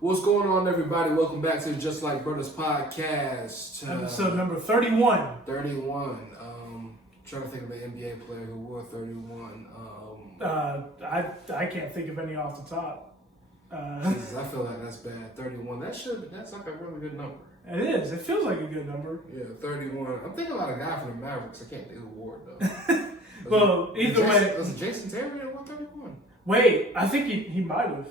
What's going on, everybody? Welcome back to the Just Like Bruddas podcast. Episode number 31. 31. Trying to think of an NBA player who wore 31. I can't think of any off the top. Jesus, I feel like that's bad. 31. That's like a really good number. It is. It feels like a good number. Yeah, 31. I'm thinking about a guy from the Mavericks. I can't think of the award though. Well, either way. Was it Jason Terry at 131? Wait, I think he might have.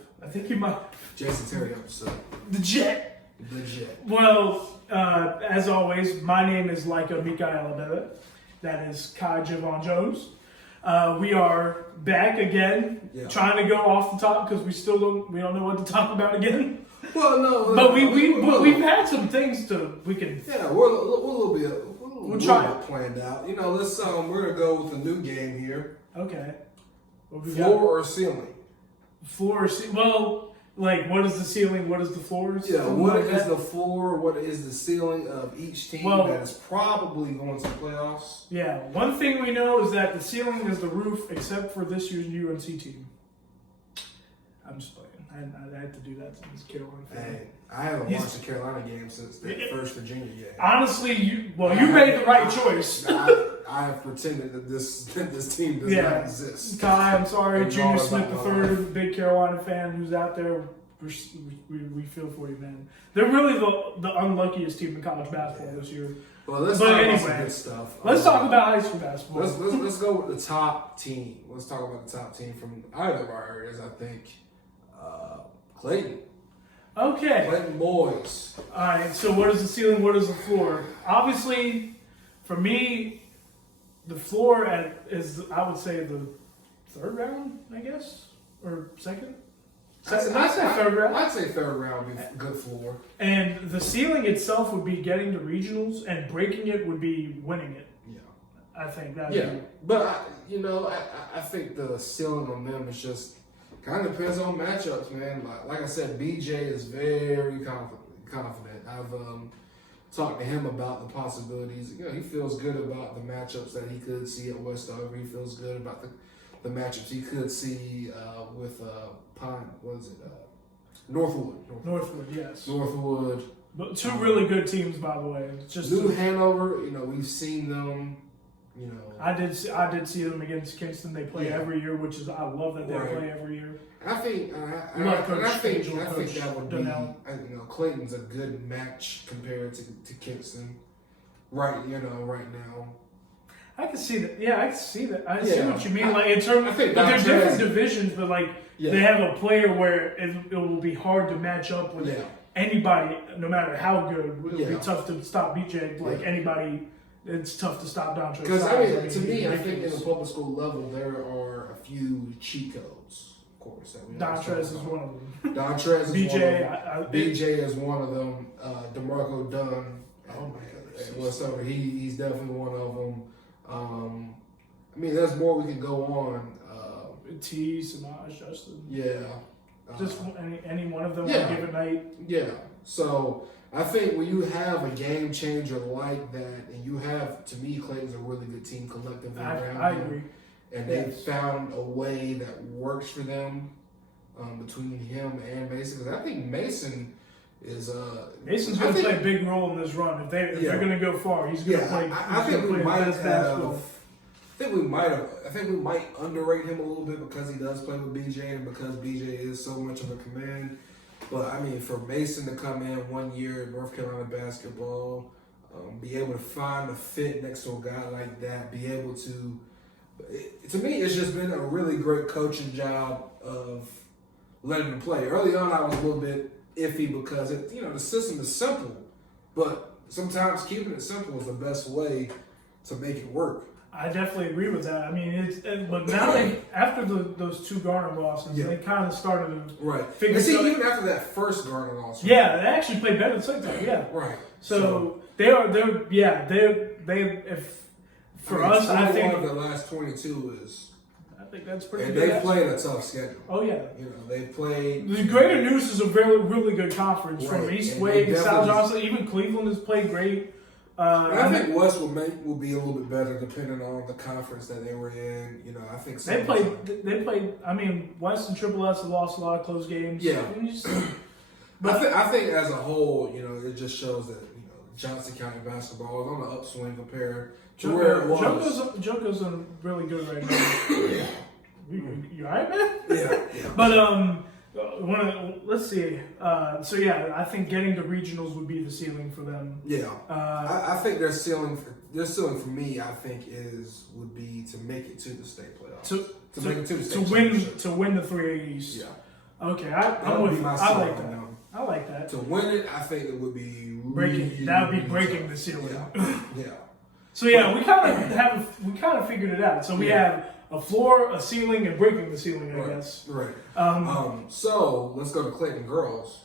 Jason Terry episode. The Jet. The Jet. Well, as always, my name is Laika Mikaela. That is Kai Javon Jones. We are back again, trying to go off the top because we don't know what to talk about again. Well, no, but we've had some things we can. Yeah, we're a little bit planned out. You know, let's we're gonna go with a new game here. Okay. Floor or ceiling? Floor or ceiling? Well, like, what is the ceiling? What is the floor? Yeah, what is the floor? What is the ceiling of each team that is probably going to the playoffs? Yeah, one thing we know is that the ceiling is the roof, except for this year's UNC team. I'm just playing. I had to do that to this Carolina fan. Hey, I haven't watched a Carolina game since that first Virginia game. Honestly, you made the right choice. I have pretended that this team does not exist. Kai, I'm sorry, Junior Smith III, big Carolina fan who's out there. We feel for you, man. They're really the unluckiest team in college basketball this year. Well, let's talk about some good stuff. Let's talk about high school basketball. Let's go with the top team. Let's talk about the top team from either of our areas. I think Clayton. Okay. Clayton boys. All right. So what is the ceiling? What is the floor? Obviously, for me, the floor is I would say the third round, I guess, or second. I'd say third round. I'd say third round would be good floor. And the ceiling itself would be getting to regionals, and breaking it would be winning it. Yeah. I think that. Yeah, but I think the ceiling on them is just kind of depends on matchups, man. Like I said, BJ is very confident. I've talked to him about the possibilities. You know, he feels good about the matchups that he could see at Westover. He feels good about the matchups he could see with Northwood. Northwood, yes. Northwood. But two really good teams, by the way. It's just New Hanover. You know, we've seen them. You know, I did see them against Kingston. They play every year, which is I love that they play every year. I think that would be Clayton's a good match compared to Kingston, right now. I can see that. Yeah, I can see that. I see what you mean. Like in terms, I think they're different divisions, but they have a player where it will be hard to match up with anybody, no matter how good. It'll be tough to stop BJ. Like anybody. It's tough to stop Dontre. Because to me, I think in the public school level, there are a few cheat codes, of course. Dontrez is one of them. Dontrez is BJ, one of them. BJ is one of them. DeMarco Dunn. Oh my goodness. He's definitely one of them. I mean, there's more we can go on. Samaj, Justin. Yeah. Just any one of them on a given night. Yeah. So I think when you have a game changer like that, and you have, to me, Clayton's a really good team collectively around I agree. And they found a way that works for them between him and Mason. Because I think Mason is Mason's going to play a big role in this run. If they're going to go far, he's going to play. I think we might have. I think we might underrate him a little bit because he does play with BJ and because BJ is so much of a command. But, I mean, for Mason to come in 1 year in North Carolina basketball, be able to find a fit next to a guy like that, be able to me, it's just been a really great coaching job of letting him play. Early on, I was a little bit iffy because, the system is simple, but sometimes keeping it simple is the best way to make it work. I definitely agree with that. I mean, but now after those two Garner losses, they kind of started to figure out. See, even after that first Garner loss, they actually played better the second time. Yeah, right. So I think the last 22 is. I think that's pretty. And good. They played a tough schedule. Oh yeah. They played. The Greater News is a really good conference from East Wake, South Johnson. Even Cleveland has played great. I think West will be a little bit better depending on the conference that they were in. I think they played. I mean, West and Triple S have lost a lot of close games. Yeah. But I think as a whole, it just shows that Johnson County basketball is on the upswing compared to where it was. Joko's really good right now. Yeah. You alright, man? Yeah. But let's see. So yeah, I think getting to regionals would be the ceiling for them. Yeah. I think their ceiling for me, I think would be to make it to the state playoffs. To make it to the state championship. To win the 3A East. Yeah. Okay, that would be my I like ceiling that. now. I like that. To win it, I think it would be breaking. That would be breaking the ceiling. Yeah. So yeah, we kind of figured it out. So we have a floor, a ceiling, and breaking the ceiling, I guess. Right. So let's go to Clayton girls.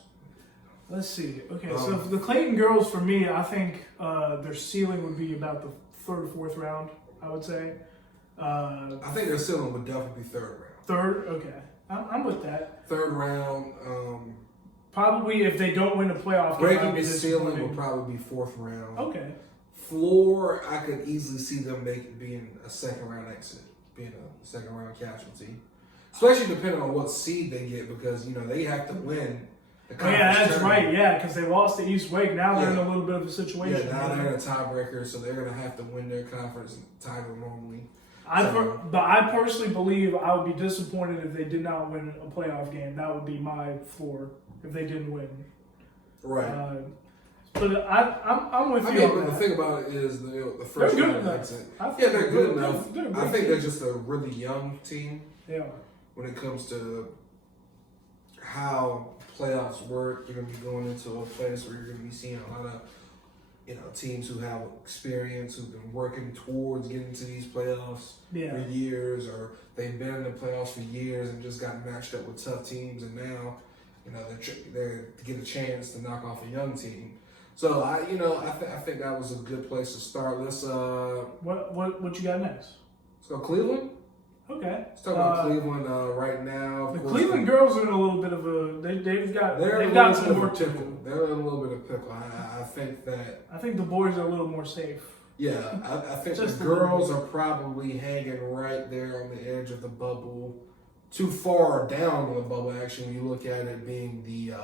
Let's see. Okay, so for the Clayton girls, for me, I think their ceiling would be about the third or fourth round, I would say. I think their ceiling would definitely be third round. Third? Okay. I'm with that. Third round. Probably if they don't win a playoff game. Breaking the ceiling would probably be fourth round. Okay. Floor, I could easily see them being a second round exit, being a second round casualty. Especially depending on what seed they get, because they have to win the conference. Yeah, that's tournament. right. Yeah, because they lost to East Wake. Now they're in a little bit of a situation. Yeah, now they're in a tiebreaker, so they're gonna have to win their conference title normally. But I personally believe I would be disappointed if they did not win a playoff game. That would be my floor if they didn't win. Right. But I'm with you. But the thing about it is the first round exit. Yeah, they're good enough. I think they're just a really young team. Yeah. When it comes to how playoffs work, you're going to be going into a place where you're going to be seeing a lot of teams who have experience, who've been working towards getting to these playoffs for years, or they've been in the playoffs for years and just got matched up with tough teams, and now they're to get a chance to knock off a young team. So I think that was a good place to start. Let's what you got next? Let's go Cleveland. Okay. Let's talk about Cleveland right now. The Cleveland girls are in a little bit of a they've got some work to do. They're in a little bit of pickle. I think the boys are a little more safe. Yeah, I think the girls are probably hanging right there on the edge of the bubble, too far down on the bubble. Actually, when you look at it being the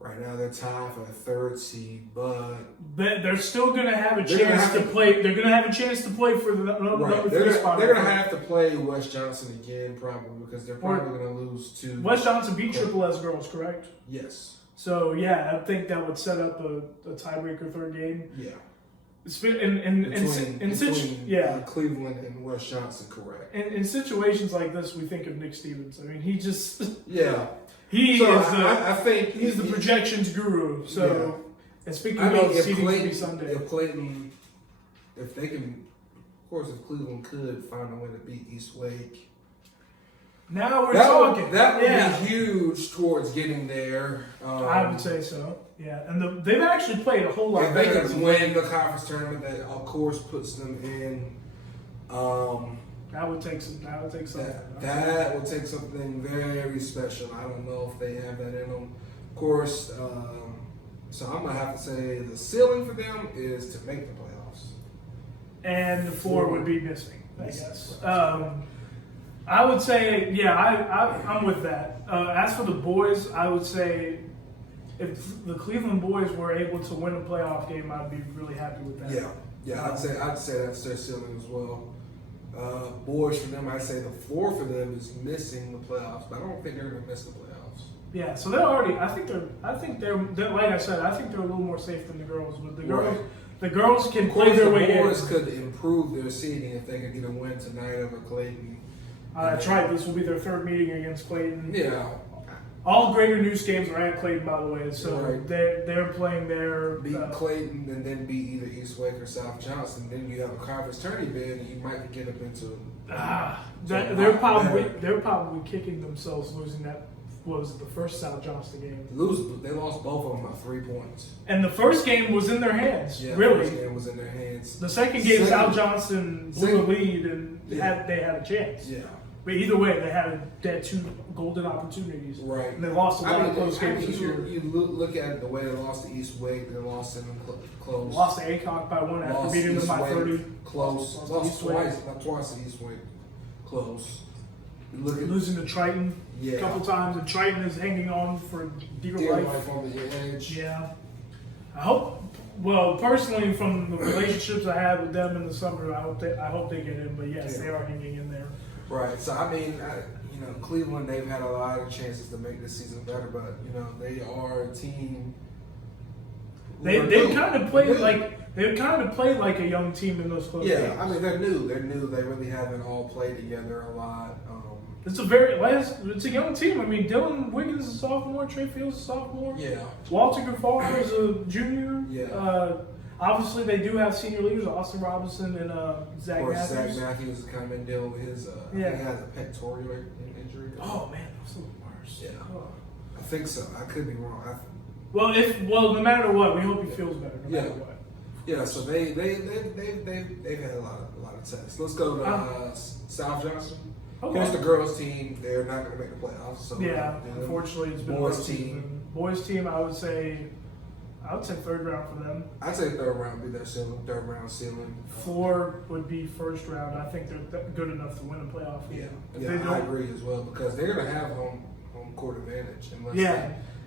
right now they're tied for the third seed, but they're still going to have a chance to play. They're going to have a chance to play for the number 3 spot. They're going to have to play West Johnson again, probably, because they're probably going to lose to West Johnson beat Triple S girls, correct? Yes. So yeah, I think that would set up a tiebreaker third game. Yeah. Between Cleveland and West Johnson, correct. In situations like this, we think of Nick Stevens. I mean, he just I think he's the projections guru. So, and speaking of seeding Sunday, if Clayton, if they can, of course, if Cleveland could find a way to beat East Wake, now we're talking. That would be huge towards getting there. I would say so. Yeah, and they've actually played a whole lot. If they can win the conference tournament, that of course puts them in. That would take something. That would take something very special. I don't know if they have that in them. Of course, so I'm gonna have to say the ceiling for them is to make the playoffs, and the floor would be missing. I guess. I would say, I'm with that. As for the boys, I would say if the Cleveland boys were able to win a playoff game, I'd be really happy with that. Yeah. I'd say that's their ceiling as well. Boys for them, I'd say the floor for them is missing the playoffs, but I don't think they're going to miss the playoffs. Yeah, so they're already. I think they're like I said. I think they're a little more safe than the girls. But the girls can play their way in. The boys could improve their seeding if they could get a win tonight over Clayton. That's right. This will be their third meeting against Clayton. Yeah. All Greater News games are at Clayton, by the way. So they're playing their beat Clayton and then beat either East Wake or South Johnson. Then you have a conference tourney bid, and you might get up into. They're probably kicking themselves losing that. What was it, the first South Johnston game? They lost both of them by 3 points. And the first game was in their hands. Yeah, really. The first game was in their hands. The second game, South Johnston blew the lead, and they had a chance. Yeah. But either way, they had 2 golden opportunities. Right. And they lost a lot of close games this year. You look at the way they lost to East Wake, they lost to them close. Lost to Aycock by 1 after beating them by 30. Close. Lost twice. Not twice to East Wake. Close. losing to Triton a couple times, and Triton is hanging on for dear life on the edge. Yeah. I hope. Well, personally, from the relationships I had with them in the summer, I hope they get in. But yes, they are hanging in there. Right. So I mean, Cleveland, they've had a lot of chances to make this season better, but they are a team. They kind of play like a young team in those close games. I mean, they're new. They really haven't all played together a lot. It's a young team. I mean, Dylan Wiggins is a sophomore, Trey Fields is a sophomore. Yeah. Walter Gaffar is a junior. Yeah. Obviously, they do have senior leaders, Austin Robinson and Zach Matthews. Zach Matthews is kind of been dealing with his. I think he has a pectoral injury. Oh man, that's a little worse. Yeah. I think so. I could be wrong. Well, no matter what, we hope he feels better. No matter what. Yeah. So they've had a lot of tests. Let's go to South Johnson. Okay. Here's the girls' team. They're not going to make the playoffs. So unfortunately, it's been boys' team. Boys' team, I would say third round for them. I'd say third round would be their ceiling. Third round ceiling. Floor would be first round. I think they're good enough to win a playoff. Yeah, I agree as well because they're going to have home court advantage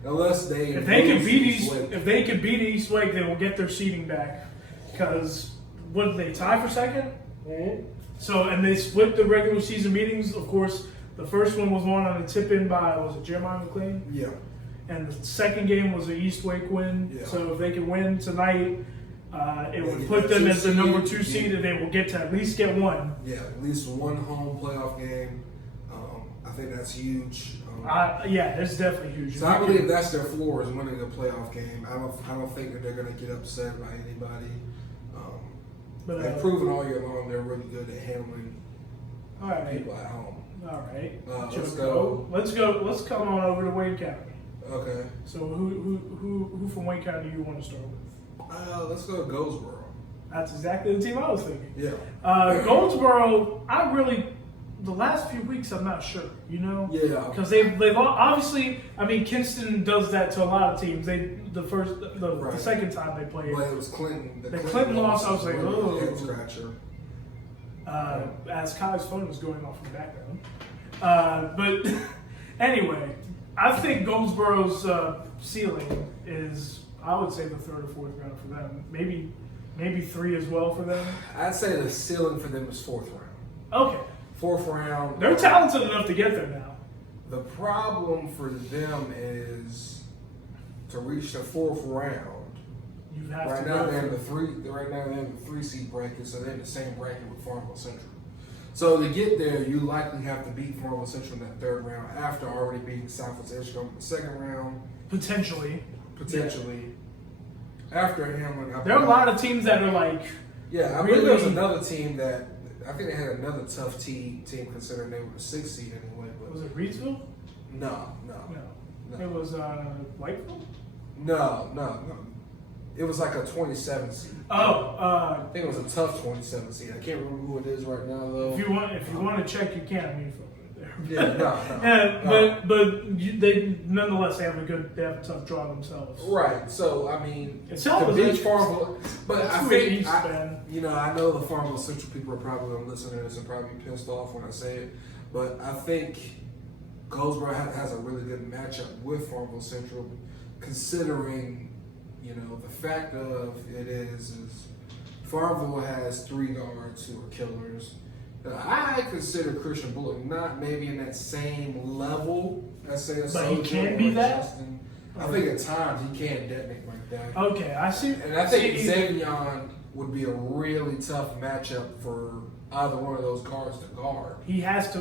unless they if they can beat East Lake, they will get their seeding back. Because what did they tie for second? Mm-hmm. So and they split the regular season meetings. Of course, the first one was won on a tip-in by Jeremiah McLean. Yeah. And the second game was an East Wake win. Yeah. So if they can win tonight, it would put them as the number 2 seed, and they will get to at least get one. Yeah, at least one home playoff game. I think that's huge. It's definitely huge. So I believe that's their floor is winning a playoff game. I don't think that they're going to get upset by anybody. They've proven all year long they're really good at handling people at home. All right. Let's go. Let's come on over to Wayne County. Okay. So who from Wayne County do you want to start with? Let's go to Goldsboro. That's exactly the team I was thinking. Yeah. Goldsboro, the last few weeks I'm not sure, Yeah. because they've obviously, I mean, Kinston does that to a lot of teams. The second time they played. But it was Clinton. The Clinton loss, I was like, oh. Head scratcher. As Kai's phone was going off in the background. But anyway, I think Goldsboro's ceiling is, I would say, the third or fourth round for them. Maybe 3 as well for them. I'd say the ceiling for them is fourth round. Okay. Fourth round. They're talented enough to get there now. The problem for them is to reach the fourth round. You have right to now go they're in the 3. Right now they're in the 3 seed bracket, so they're in the same bracket with Farmville Central. So to get there, you likely have to beat Farmville Central in that third round after already beating Southwest Edgecombe in the second round. Potentially. Yeah. After Hamlin, there are a lot of teams that are like. Yeah, I believe there was another team that. I think they had another tough team considering they were the 6th seed anyway. But was it Reedsville? No. It was Whiteville? No. It was like a 27 seed. I think it was a tough 27 seed. I can't remember who it is right now though. If you want to check, you can. I mean, Yeah, but they nonetheless they have a tough draw themselves. Right. So I mean, it's the beach Farmville, but I think I know the Farmville Central people are probably going to listen to this and probably be pissed off when I say it, but I think Goldsboro has a really good matchup with Farmville Central, considering the fact of it is Farmville has 3 guards who are killers. I consider Christian Bullock not maybe in that same level as say a but he can be that. Justin. I think at times he can detonate like that. Okay, I see. And I think Xavier would be a really tough matchup for either one of those guards to guard. He has to.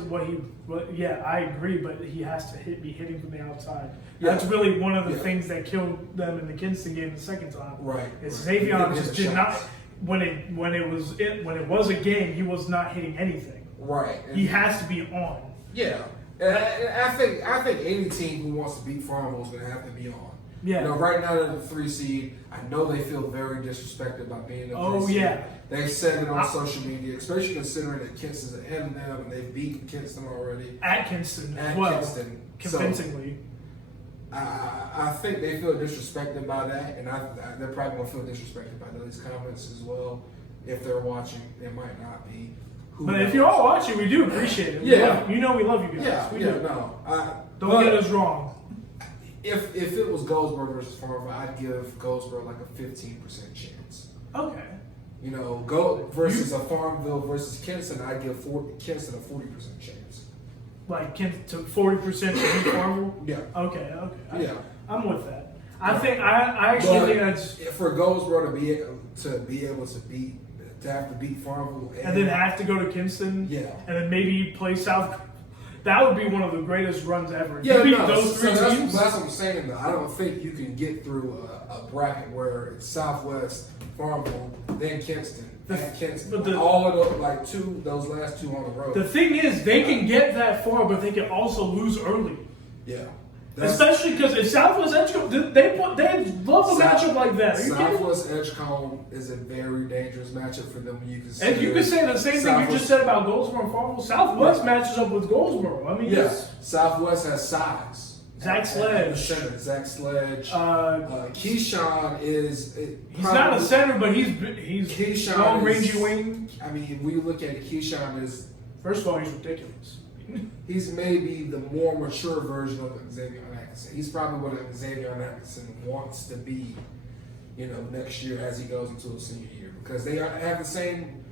I agree, but he has to be hitting from the outside. Yeah. That's really one of the things that killed them in the Kinston game the second time. Right. Xavier just did not. When it was a game, he was not hitting anything. Right. And he has to be on. Yeah. And I think any team who wants to beat Farmville is going to have to be on. Yeah. Right now they're the 3 seed. I know they feel very disrespected by being a 3 seed. Yeah. They've said it on social media, especially considering that Kinston's ahead of them and they've beaten Kinston already. At Kinston as well. Convincingly. So, I think they feel disrespected by that, and they're probably going to feel disrespected by these comments as well. If they're watching, it might not be. But if you are watching, we do appreciate it. Yeah. We love you guys. Yeah, We yeah, do. no. Don't get us wrong. If it was Goldsboro versus Farmville, I'd give Goldsboro like a 15% chance. Okay. You know, go versus a Farmville versus Kinston, I'd give Kinston a 40% chance. Like 40% to beat Farmville? Yeah. Okay. Yeah. I'm with that. I think I actually think that's for Goldsboro to be able to have to beat Farmville and then have to go to Kinston. Yeah. And then maybe play South. That would be one of the greatest runs ever. Yeah, you beat those three teams. That's what I'm saying. Though I don't think you can get through a bracket where it's Southwest, Farmville, then Kinston, and Kinston. But all of those last two on the road. The thing is, they can get that far, but they can also lose early. Yeah. Especially because if Southwest Edgecombe, they love a matchup like that. Are you kidding? Southwest Edgecombe is a very dangerous matchup for them. You can And you could say the same thing you just said about Goldsboro and Farmville. Southwest matches up with Goldsboro. I mean, yes, Southwest has size. Zach Sledge. Zach Sledge. Keyshawn is. He's not a center, but he's Keyshawn long rangy wing. I mean, if we look at it, Keyshawn is. First of all, he's ridiculous. He's maybe the more mature version of Xavier Atkinson. He's probably what Xavier Atkinson wants to be, next year as he goes into his senior year, because they have the same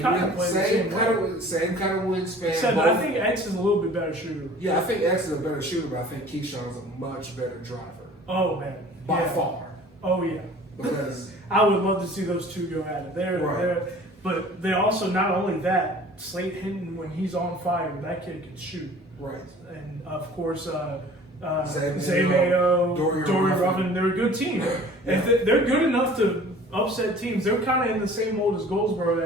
kind of wingspan. Except I think X is a little bit better shooter. Yeah, I think X is a better shooter, but I think Keyshawn's a much better driver. Oh man, by far. Oh yeah. Because I would love to see those two go at it. But they're also not only that. Slate Hinton, when he's on fire, that kid can shoot. Right. And of course, Zay Mayo, Dorian Ruffin, they're a good team. Yeah. And they're good enough to upset teams. They're kind of in the same mold as Goldsboro.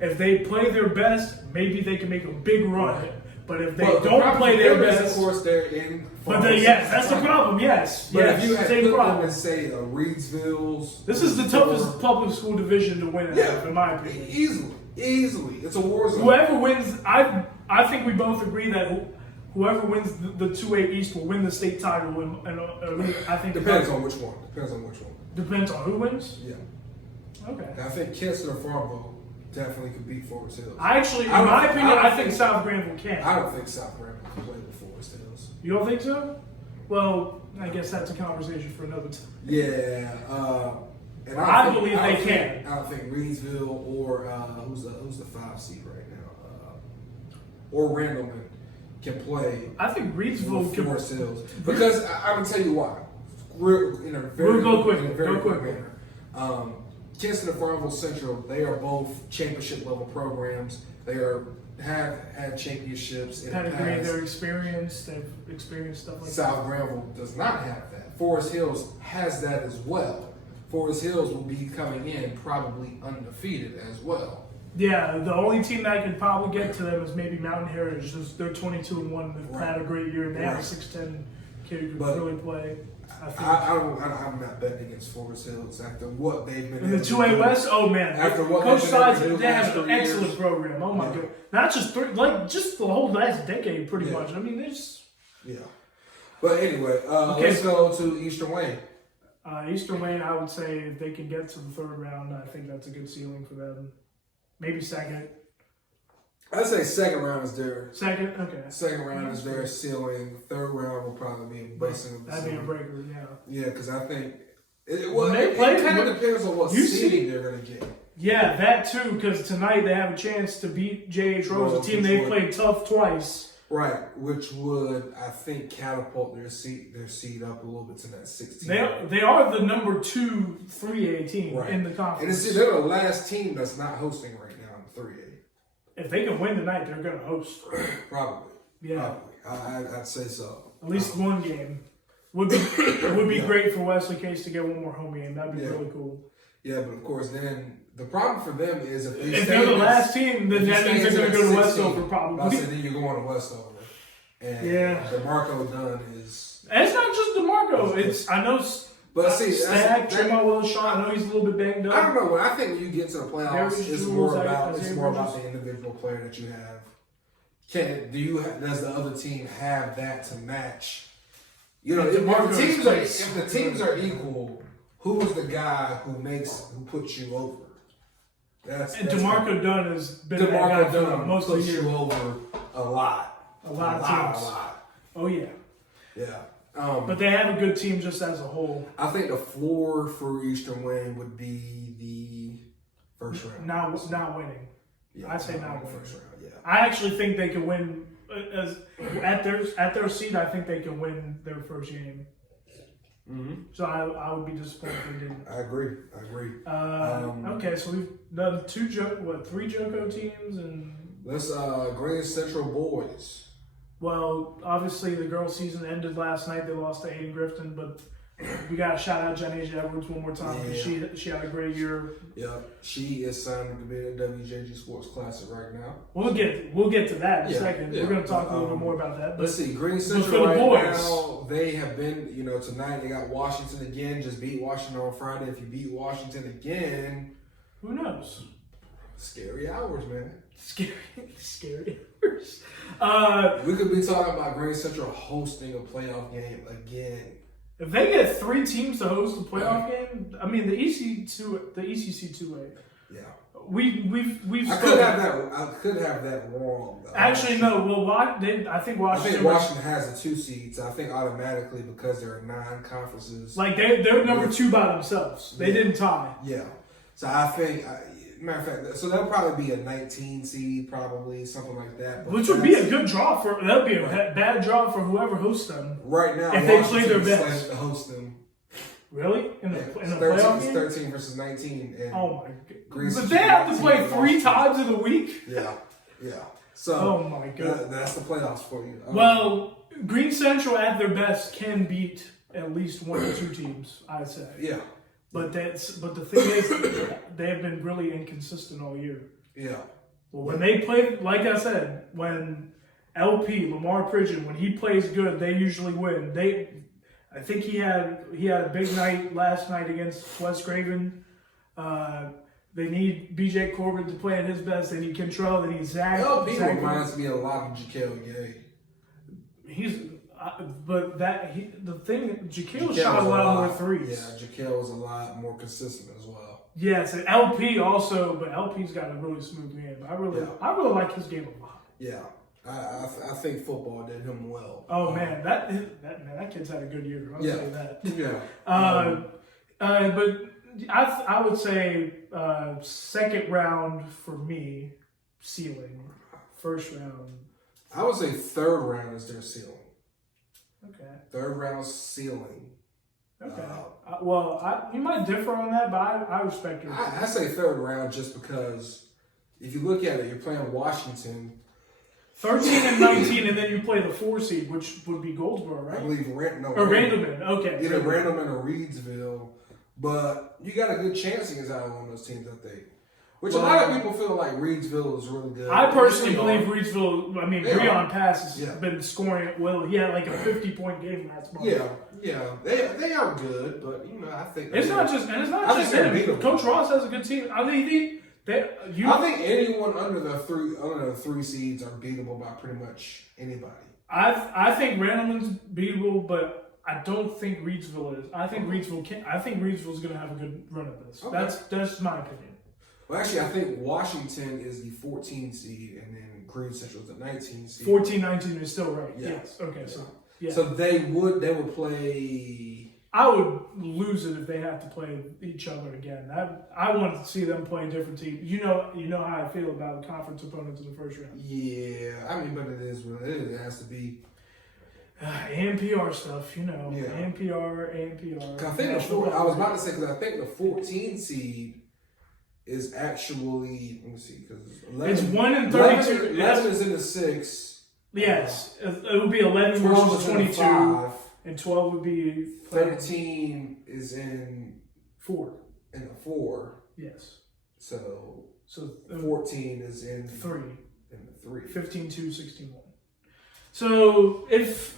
If they play their best, maybe they can make a big run. Right. But if they don't play their best, of course they're in. That's the problem. Yes, but if you had same put problem. them in, say, Reedsville's, this is the toughest public school division to win. In my opinion, easily, it's a war zone. Whoever wins, I think we both agree that whoever wins the 2A East will win the state title. And I think depends on which one. Depends on who wins. Yeah. Okay. I think Kinston or Farmville definitely could beat Forest Hills. In my opinion, I think South Granville can. I don't think South Granville can play with Forest Hills. You don't think so? Well, I guess that's a conversation for another time. Yeah. And I believe they can. I don't think Reedsville or who's the 5 seed right now, or Randleman can play. I think Reedsville can. Forest Hills, because I'm gonna tell you why. In a very quick manner. Kinston and Farmville Central, they are both championship level programs. They have had championships in the past. They're experienced. They've experienced stuff like South Granville does not have that. Forest Hills has that as well. Forest Hills will be coming in probably undefeated as well. Yeah, the only team that can probably get to them is maybe Mountain Heritage. They're 22-1. They've had a great year, and they have a 6'10" kid who can really play. I'm not betting against Forest Hills after what they've been. In the 2A West, oh man, after what Coach Sides, they have an excellent program. Oh my god, not just just the whole last decade, pretty much. I mean, there's. Yeah, but anyway, let's go to Eastern Wayne. Eastern Wayne, I would say if they can get to the third round, I think that's a good ceiling for them. Maybe second. I'd say second round is their okay. Second round is their ceiling. Third round will probably be busting. That'd be a breaker, yeah. Yeah, because I think it kind of depends on what seeding they're going to get. Yeah, that too. Because tonight they have a chance to beat J.H. Rose, a team they played tough twice. Right, which would, I think, catapult their seed up a little bit to that 16. They are the number 2 3A team in the conference. And they're the last team that's not hosting right now in 3A. If they can win tonight, they're going to host. Probably. Yeah. Probably. I'd say so. At least one game. Would be great for Wesley Case to get one more home game. That'd be really cool. Yeah, but of course, then the problem for them is if they're the last team, then that means they're going to go to Westover probably. Then you're going to Westover. And DeMarco Dunn is. And it's not just DeMarco. I know. But see, Stagg, Tremont Willis, I know he's a little bit banged up. I don't know. I think when you get to the playoffs, it's more about the individual player that you have. Does the other team have that to match? You know, if the teams are equal, who's the guy who puts you over? And DeMarco Dunn has been DeMarco Dunn most of the year. You over a lot. A lot of teams. Oh, yeah. Yeah. But they have a good team just as a whole. I think the floor for Eastern Wayne would be the first round. Not winning. Yeah, I say not winning. First round, yeah. I actually think they can win. At their seed, I think they can win their first game. Mm-hmm. So I would be disappointed if they didn't. I agree. Okay, so we've done three JoCo teams and let's Grand Central boys. Well, obviously the girls' season ended last night. They lost to Aiden Grifton, but we got to shout out Janasia Edwards one more time. Yeah. She had a great year. Yeah, she is signed to be at WJG Sports Classic right now. We'll get to that in a second. Yeah. We're going to talk a little bit more about that. Let's see, Green Central right now, they have been, tonight they got Washington again. Just beat Washington on Friday. If you beat Washington again, who knows? Scary hours, man. Scary hours. We could be talking about Green Central hosting a playoff game again. If they get 3 teams to host a playoff game, I mean the ECC 2A. Yeah. We've. I could have that wrong. Though. Actually, no. Well, I think Washington. Washington has the 2 seeds. I think automatically because there are 9 conferences. Like they're number 2 by themselves. They didn't tie. Yeah. So I think. Matter of fact, so that'll probably be a 19 seed, probably something like that. Which would be a good draw for. That'd be a bad draw for whoever hosts them. Right now, if they play their best, to host them. Really? In the playoff game? 13 versus 19. And oh my god! But they have to play 3 times in a week. Yeah. So. Oh my god! That's the playoffs for you. Well, Green Central at their best can beat at least 1 or 2 teams. I'd say. Yeah. But the thing is, they have been really inconsistent all year. Yeah. Well, when they play, like I said, when LP Lamar Pridgeon, when he plays good, they usually win. I think he had a big night last night against West Craven. They need BJ Corbin to play at his best. They need Kentrell. They need Zach. LP reminds me a lot of Jaquel Gay. Jaquel shot a lot more threes. Yeah, Jaquel was a lot more consistent as well. Yes, and LP also, but LP's got a really smooth game. I really like his game a lot. Yeah, I think football did him well. Oh man, that kid's had a good year. I'll say that. Yeah. But I would say second round for me, ceiling. First round. I would say third round is their ceiling. Okay. Third round ceiling. Okay. You might differ on that, but I respect your opinion. I say third round just because if you look at it, you're playing Washington. 13 and 19, and then you play the 4 seed, which would be Goldsboro, right? I believe Randleman. Okay. Either Randleman or Reedsville. But you got a good chance against either one of those teams, I think. Which a lot of people feel like Reedsville is really good. I personally believe Reedsville, Breon Pass has been scoring at will. He had like a 50-point game last month. Yeah. They are good, but I think it's not just him. Coach Ross has a good team. I think anyone under the 3 seeds are beatable by pretty much anybody. I think Randleman's beatable, but I don't think Reedsville is. I think Reedsville's going to have a good run at this. Okay. That's my opinion. Well, actually, I think Washington is the 14 seed, and then Green Central is the 19 seed. 14-19 is still right. Yeah. Yes. Okay. Yeah. So they would play. I would lose it if they have to play each other again. I want to see them play different teams. You know how I feel about conference opponents in the first round. Yeah, but it is what it is. It has to be. ANPR stuff, Yeah. ANPR. I was about to say because I think the 14 seed is actually, let me see, because it's 1 and 32. 11 is in the 6. Yes, it would be 11 versus 22, and 12 would be 13 is in 4. In the 4. Yes. So 14 is in 3. In the 3. 15, 2, 16, 1. So if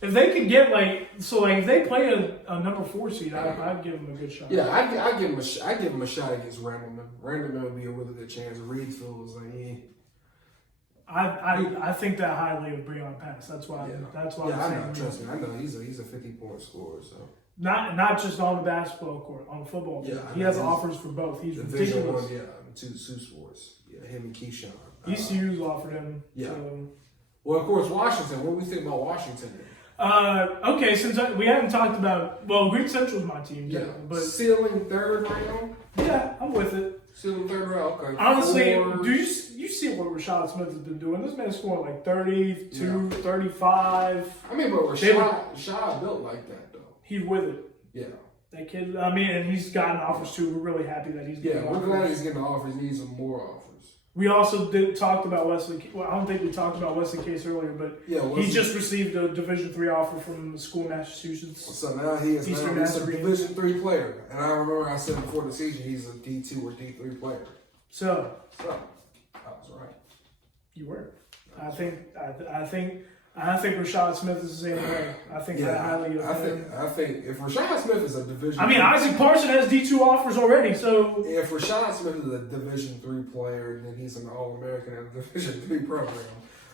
they could get if they play a number 4 seed, I'd give them a good shot. Yeah, I'd give them a shot against Randleman. Randleman would be a really good chance. Reedsville was like, I think that highly of Breon Pass. That's why. I know. Trust me, I know he's a 50-point scorer. So not just on the basketball court, on the football court. He has offers for both. He's ridiculous. two sports. Yeah, him and Keyshawn. ECU's offered him. Yeah. So. Well, of course, Washington. What do we think about Washington? Okay, since we haven't talked about, Greek Central's my team. Yeah, but ceiling third round. Yeah, I'm with it. Ceiling third round. Okay. Honestly, do you see what Rashad Smith has been doing? This man's scoring like 32, 35. I mean, but Rashad built like that though. He's with it. Yeah. That kid. I mean, and he's gotten offers too. We're really happy that he's getting offers. We're glad he's getting offers. He needs some more offers. We also talked about Wesley. Well, I don't think we talked about Wesley Case earlier, but he just received a Division III offer from the school in Massachusetts. So now he's a Division III player, and I remember I said before the season he's a D2 or D3 player. So I was right. You were. I think Rashad Smith is the same way. I think that highly of him. I think if Rashad Smith is a Division, Isaac Parson has D2 offers already. So if Rashad Smith is a Division III player, then he's an All-American in a Division III program.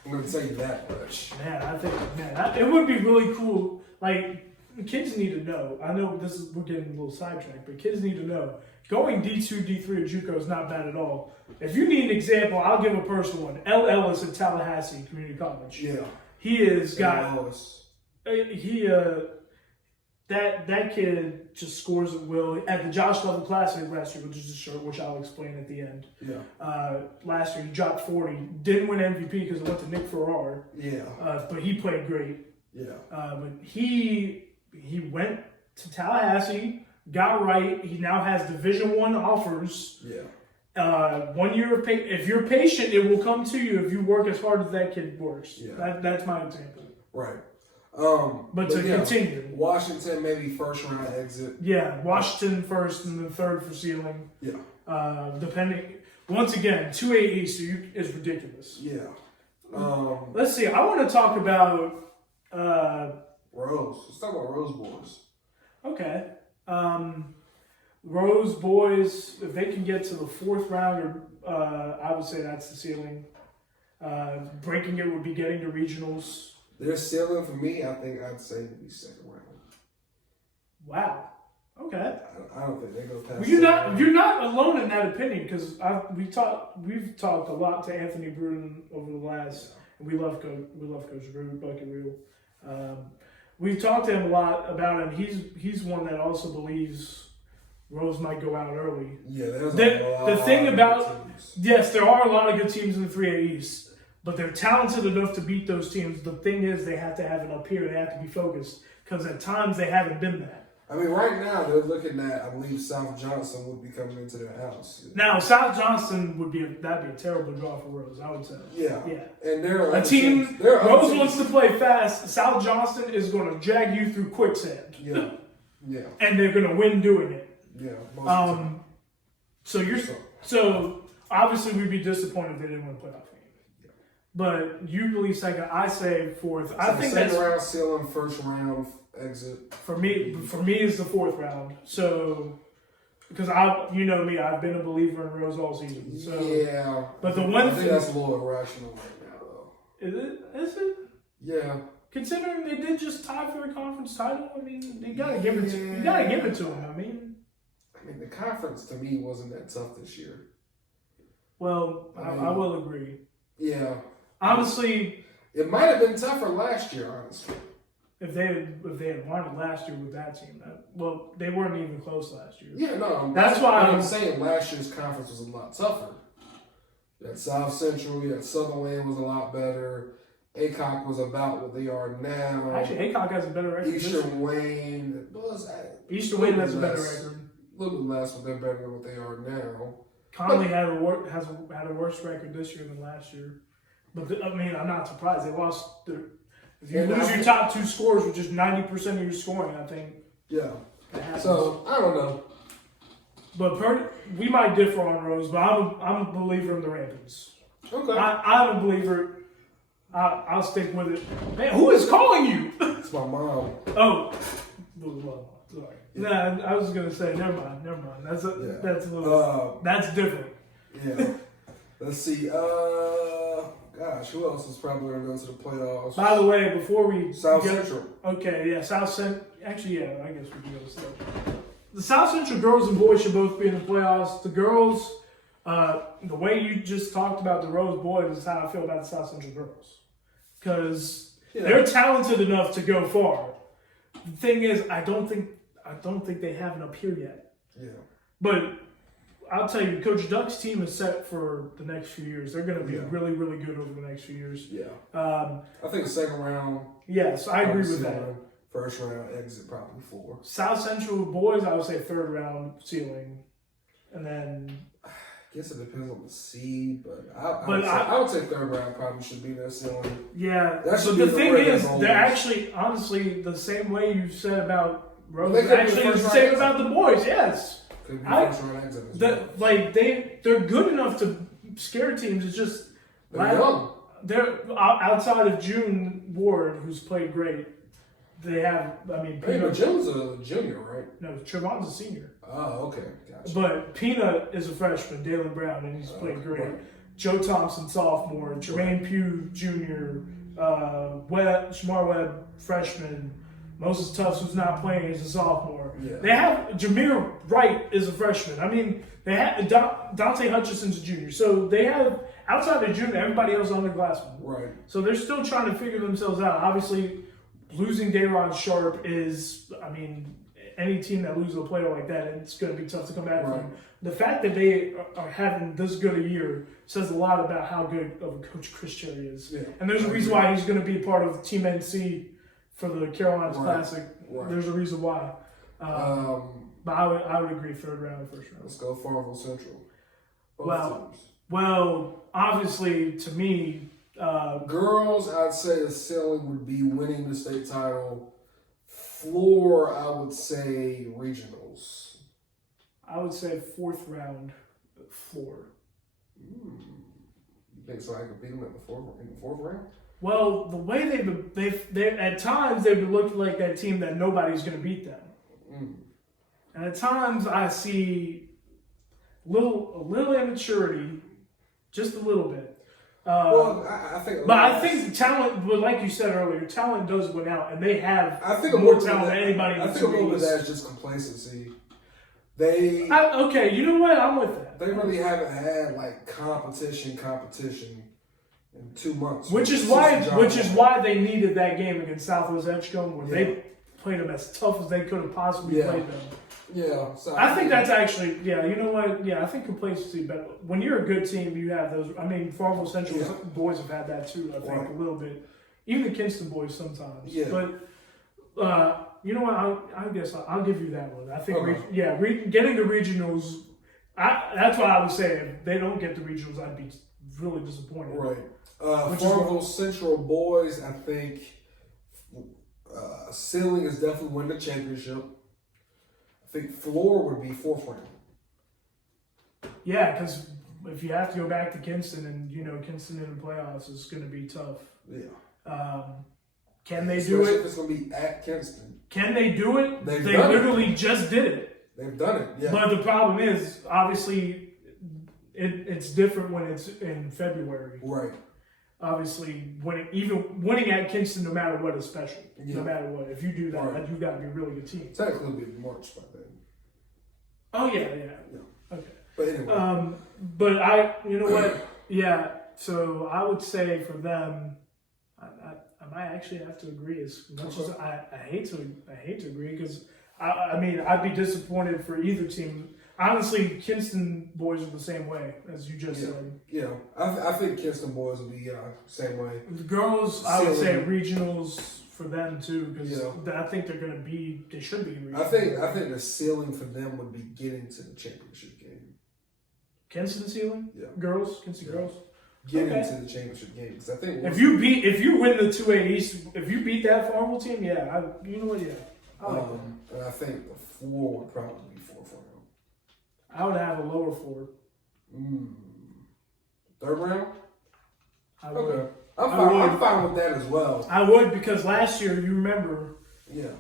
I'm going to tell you that much. Man, it would be really cool. Like, kids need to know. I know we're getting a little sidetracked, but kids need to know. Going D2, D3 at JUCO is not bad at all. If you need an example, I'll give a personal one. L. Ellis at Tallahassee Community College. Yeah. He has got that kid just scores at will at the Josh Level Classic last year, which is a shirt which I'll explain at the end. Yeah. Last year he dropped 40, didn't win MVP because it went to Nick Farrar. Yeah. But he played great. Yeah. But he went to Tallahassee, got right. He now has Division I offers. Yeah. 1 year of if you're patient, it will come to you if you work as hard as that kid works. Yeah. That's my example. Right. But to continue, Washington maybe first round exit. Yeah, Washington first and then third for ceiling. Yeah. Depending. Once again, 2A East is ridiculous. Yeah. Let's see. I want to talk about Rose. Let's talk about Rose boys. Okay. Rose boys, if they can get to the fourth round, I would say that's the ceiling. Breaking it would be getting to regionals. Their ceiling for me, I think I'd say would be second round. Wow. Okay. I don't think they go past. Well, you're not alone in that opinion because we've talked a lot to Anthony Bruddas over the last. And we love Coach Bruddas, Bucket Reel. We've talked to him a lot about him. He's one that also believes Rose might go out early. Yeah, there's the thing about yes, there are a lot of good teams in the 3A East, but they're talented enough to beat those teams. The thing is, they have to have it up here. They have to be focused because at times they haven't been that. I mean, right now they're looking at. I believe South Johnson would be coming into their house. Now, South Johnson that'd be a terrible draw for Rose. I would say. Yeah. And they're a team. Rose wants to play fast. South Johnson is going to drag you through quicksand. Yeah. Yeah. And they're going to win doing it. Yeah. So obviously we'd be disappointed if they didn't win a playoff game. Yeah. But you believe second, I say fourth. So I think second round ceiling, first round exit. For me is the fourth round. So because you know me, I've been a believer in Rose all season. So yeah. But the one thing that's a little irrational right now though. Is it? Yeah. Considering they did just tie for the conference title, I mean, you gotta give it to them. I mean, the conference to me wasn't that tough this year. Well, I will agree. Yeah. Honestly, it might have been tougher last year. Honestly, if they had won it last year with that team, they weren't even close last year. Yeah, no, that's why I'm saying last year's conference was a lot tougher. You had South Central, you had Sutherland was a lot better. ACOC was about what they are now. Actually, ACOC has a better record. Eastern Wayne has a better record. A little bit less, but they're better than what they are now. Conley had a worse record this year than last year. But I'm not surprised. They lost if you lose your top two scores, which is 90% of your scoring, I think. Yeah. So I don't know. But we might differ on Rose, but I'm a believer in the Rapids. Okay. I'm a believer. I'll stick with it. Man, who is calling you? It's my mom. Oh, well, sorry. Yeah. Nah, I was gonna say never mind. That's a little. That's different. Yeah. Let's see. Gosh, who else is probably gonna go to the playoffs? By the way, before we Central. Okay, yeah, South Central. Actually, yeah, I guess we can go to South. The South Central girls and boys should both be in the playoffs. The girls, The way you just talked about the Rose boys is how I feel about the South Central girls. Because they're talented enough to go far. The thing is, I don't think they have it up here yet. Yeah. But I'll tell you, Coach Duck's team is set for the next few years. They're going to be really, really good over the next few years. Yeah. I think second round. Yes, I agree with that. First round exit probably 4. South Central boys, I would say third round ceiling, and then. I guess it depends on the seed, but I would say third round probably should be their ceiling. Yeah, but the thing is, they're actually, honestly, the same way you said about Rose, actually the same about the boys. Yes. Could be first round exit. They're good enough to scare teams. It's just they're young. They're outside of June Ward, who's played great. They have, but June's a junior, right? No, Trevon's a senior. Oh, okay, gotcha. But Peanut is a freshman, Dalen Brown, and he's played great. Right. Joe Thompson, sophomore. Jermaine Pugh, junior. Shamar Webb, freshman. Moses Tufts, who's not playing, is a sophomore. Yeah. They have Jameer Wright is a freshman. They have Dante Hutchinson's a junior. So they have, outside of June, everybody else underclassmen. Right. So they're still trying to figure themselves out. Obviously, losing Dayron Sharp is, any team that loses a player like that, it's going to be tough to come back from. The fact that they are having this good a year says a lot about how good of a coach Chris Cherry is. Yeah. And there's a reason why he's going to be part of Team NC for the Carolinas Classic. Right. There's a reason why. But I would agree third round, first round. Let's go Farmville Central. Well, obviously, to me, girls, I'd say the ceiling would be winning the state title. Floor, I would say regionals. I would say fourth round floor. You think so? I could beat them in the fourth round? Well, the way they've at times they've been looking like that team that nobody's going to beat them. And at times I see a little immaturity, just a little bit. I think talent, but like you said earlier, talent does win out, and they have more talent than anybody. I think a little bit of that's just complacency. You know what? I'm with that. They really haven't had like competition in 2 months. Which is why they needed that game against Southwest Edgecombe, where they played them as tough as they could have possibly played them. Yeah, so I think that's actually, you know what? Yeah, I think complacency, but when you're a good team, you have those. Farmville Central boys have had that too, I think, a little bit. Even the Kinston boys sometimes. Yeah. But, you know what? I guess I'll give you that one. I think, getting the regionals, that's what I would say. If they don't get the regionals, I'd be really disappointed. Right. Farmville Central boys, I think ceiling is definitely win the championship. I think floor would be fourth round. Yeah, because if you have to go back to Kinston and, Kinston in the playoffs is going to be tough. Yeah. Can they do it? If it's going to be at Kinston. Can they do it? They literally just did it. They've done it, yeah. But the problem is, obviously, it's different when it's in February. Right. Obviously, winning at Kinston, no matter what, is special. Yeah. No matter what. If you do that, you've got to be a really good team. Technically, it'll be March by then. Oh, yeah. Okay. But anyway. But you know what? Yeah, so I would say for them, I might actually have to agree. As much as I hate to agree, because I'd be disappointed for either team. Honestly, Kinston boys are the same way as you just said. Yeah, I think Kinston boys will be same way. The girls, I would say regionals for them too, because I think they should be regionals. I think the ceiling for them would be getting to the championship game. Kinston ceiling? Yeah. Girls? Kinston girls? Getting to the championship game, because I think if you win the 2A East, if you beat that Farmville team, you know what, I like that. And I think the floor would probably be fourth round. I would have a lower floor. Third round? I would. Okay. I'm fine with that as well. I would, because last year, you remember. Yeah.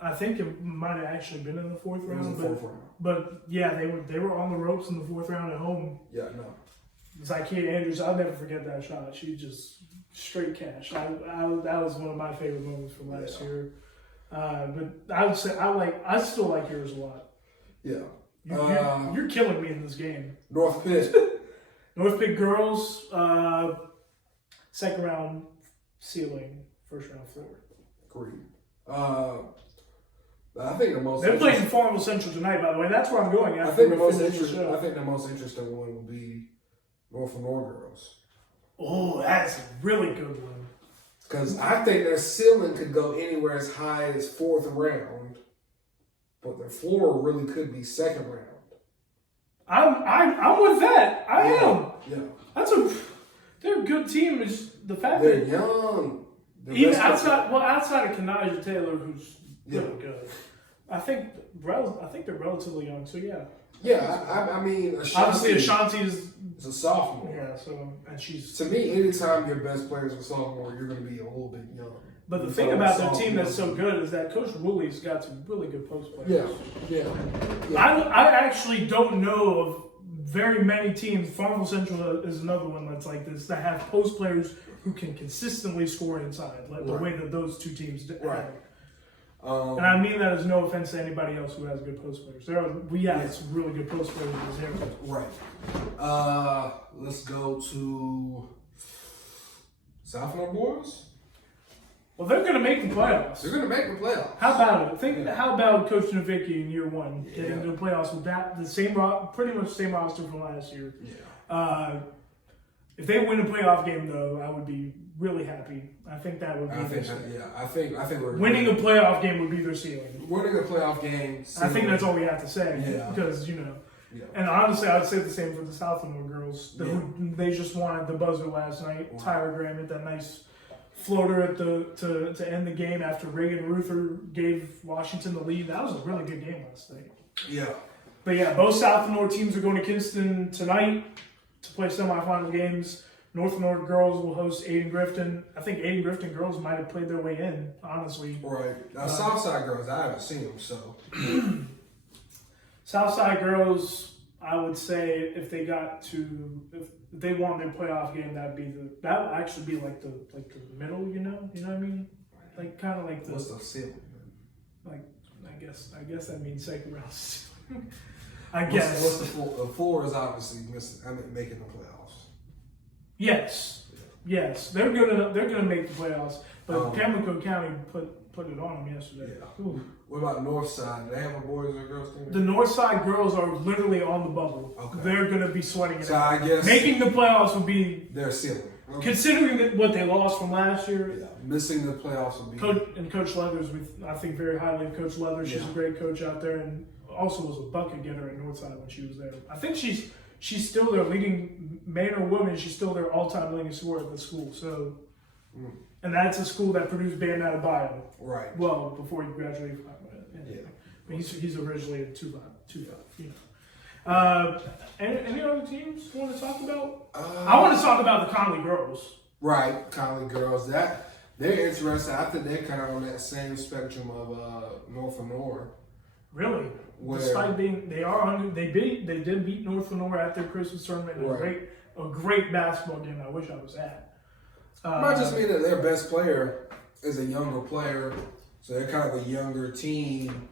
I think it might have actually been in the fourth round. Round. But yeah, they were on the ropes in the fourth round at home. Yeah, no. Zykia Andrews, I'll never forget that shot. She just straight cash. That was one of my favorite moments from last year. But I would say I still like yours a lot. Yeah. You're killing me in this game. North Pitt. North Pitt girls, second round ceiling, first round floor. Agreed. I think the most. They're playing Farmville Central tonight, by the way. That's where I'm going. I think the most interesting one will be North Lenore girls. Oh, that's a really good one. Because I think their ceiling could go anywhere as high as 4th round, but their floor really could be 2nd round. I'm with that. I am. Yeah. They're a good team. It's the fact they're that young. Even outside of Kanaja Taylor, who's really good. I think they're relatively young. So yeah. Yeah, I mean, Ashanti is a sophomore. Yeah, so and she's to me. Anytime your best player is a sophomore, you're going to be a little bit young. But the thing about their team that's so good is that Coach Woolley's got some really good post players. Yeah. I actually don't know of very many teams. Farmville Central is another one that's like this that have post players who can consistently score inside, like the way that those two teams do. Right. And I mean that as no offense to anybody else who has good post players. We have some really good post players in this area. Right. Let's go to Sophomore boys. Well, they're going to make the playoffs. They're going to make the playoffs. How about it? How about Coach Novicki in year one getting to the playoffs with that pretty much the same roster from last year? Yeah. If they win a playoff game, though, I would be really happy. I think that would be. I think we're winning a playoff game would be their ceiling. Winning a playoff game. I think that's all we have to say. Yeah. Because and honestly, I would say the same for the Southland girls. They just wanted the buzzer last night. Wow. Tyra Graham hit that nice floater to end the game after Reagan Ruther gave Washington the lead. That was a really good game last night. Yeah. But yeah, both South and North teams are going to Kinston tonight to play semifinal games. North and North girls will host Aiden Grifton. I think Aiden Grifton girls might have played their way in, honestly. Right. Now, Southside girls, I haven't seen them, so. Southside girls, I would say if they won their playoff game, that would actually be like the middle, you know what I mean? Like kind of like the. What's the ceiling? Like I guess that means second round. I guess. What's the floor? The floor is obviously making the playoffs. Yes, they're gonna make the playoffs. But Pamlico County put it on them yesterday. Yeah. What about North Side? Do they have a boys or girls team? The North Side girls are literally on the bubble. Okay. They're gonna be sweating it out. I guess making the playoffs would be their ceiling. Okay. Considering what they lost from last year. Yeah, missing the playoffs would be. Coach Leathers, I think very highly of Coach Leathers. She's a great coach out there, and also was a bucket getter at Northside when she was there. I think she's still their leading man or woman. She's still their all-time leading scorer at the school. So, and that's a school that produced Bam Adebayo. Right. Well, before he graduated from but he's originally a 2-5. Any other teams you want to talk about? I want to talk about the Conley girls. Right, Conley girls. They're interesting. I think they're kind of on that same spectrum of North Lenore. Really? Despite being, they did beat North Lenore at their Christmas tournament in a great basketball game. I wish I was at. Might just mean that their best player is a younger player, so they're kind of a younger team.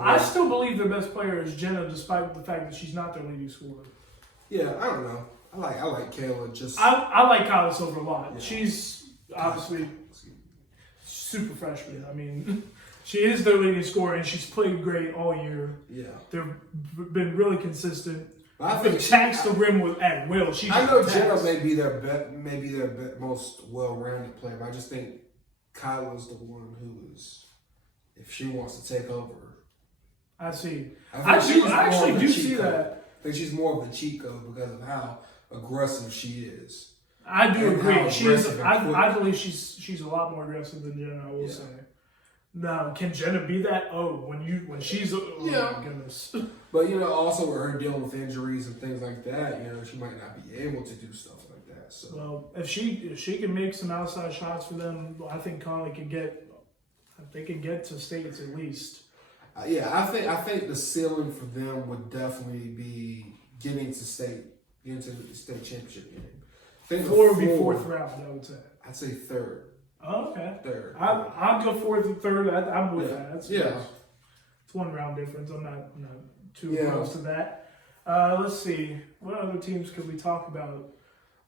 I still believe their best player is Jenna, despite the fact that she's not their leading scorer. Yeah, I don't know. I like Kayla. I like Kyla Silver a lot. Yeah. She's obviously super freshman. I mean, she is their leading scorer, and she's played great all year. Yeah, they've been really consistent. I think attacks the rim at will. I know Jenna may be their most well-rounded player, but I just think Kyla's the one who is, if she wants to take over. I see. I actually do see that. I think she's more of the cheat code because of how aggressive she is. I do agree. She is. I believe she's a lot more aggressive than Jenna. I will say. Now, can Jenna be that? When she's my goodness. But also with her dealing with injuries and things like that, she might not be able to do stuff like that. So if she can make some outside shots for them, I think Conley can get. They can get to states at least. I think the ceiling for them would definitely be getting to the state championship game. I think would be fourth round. I would say. I'd say third. Oh, okay. Third. I'll go fourth and third. I'm with that. That's It's 1 round difference. I'm not too close to that. Let's see. What other teams could we talk about?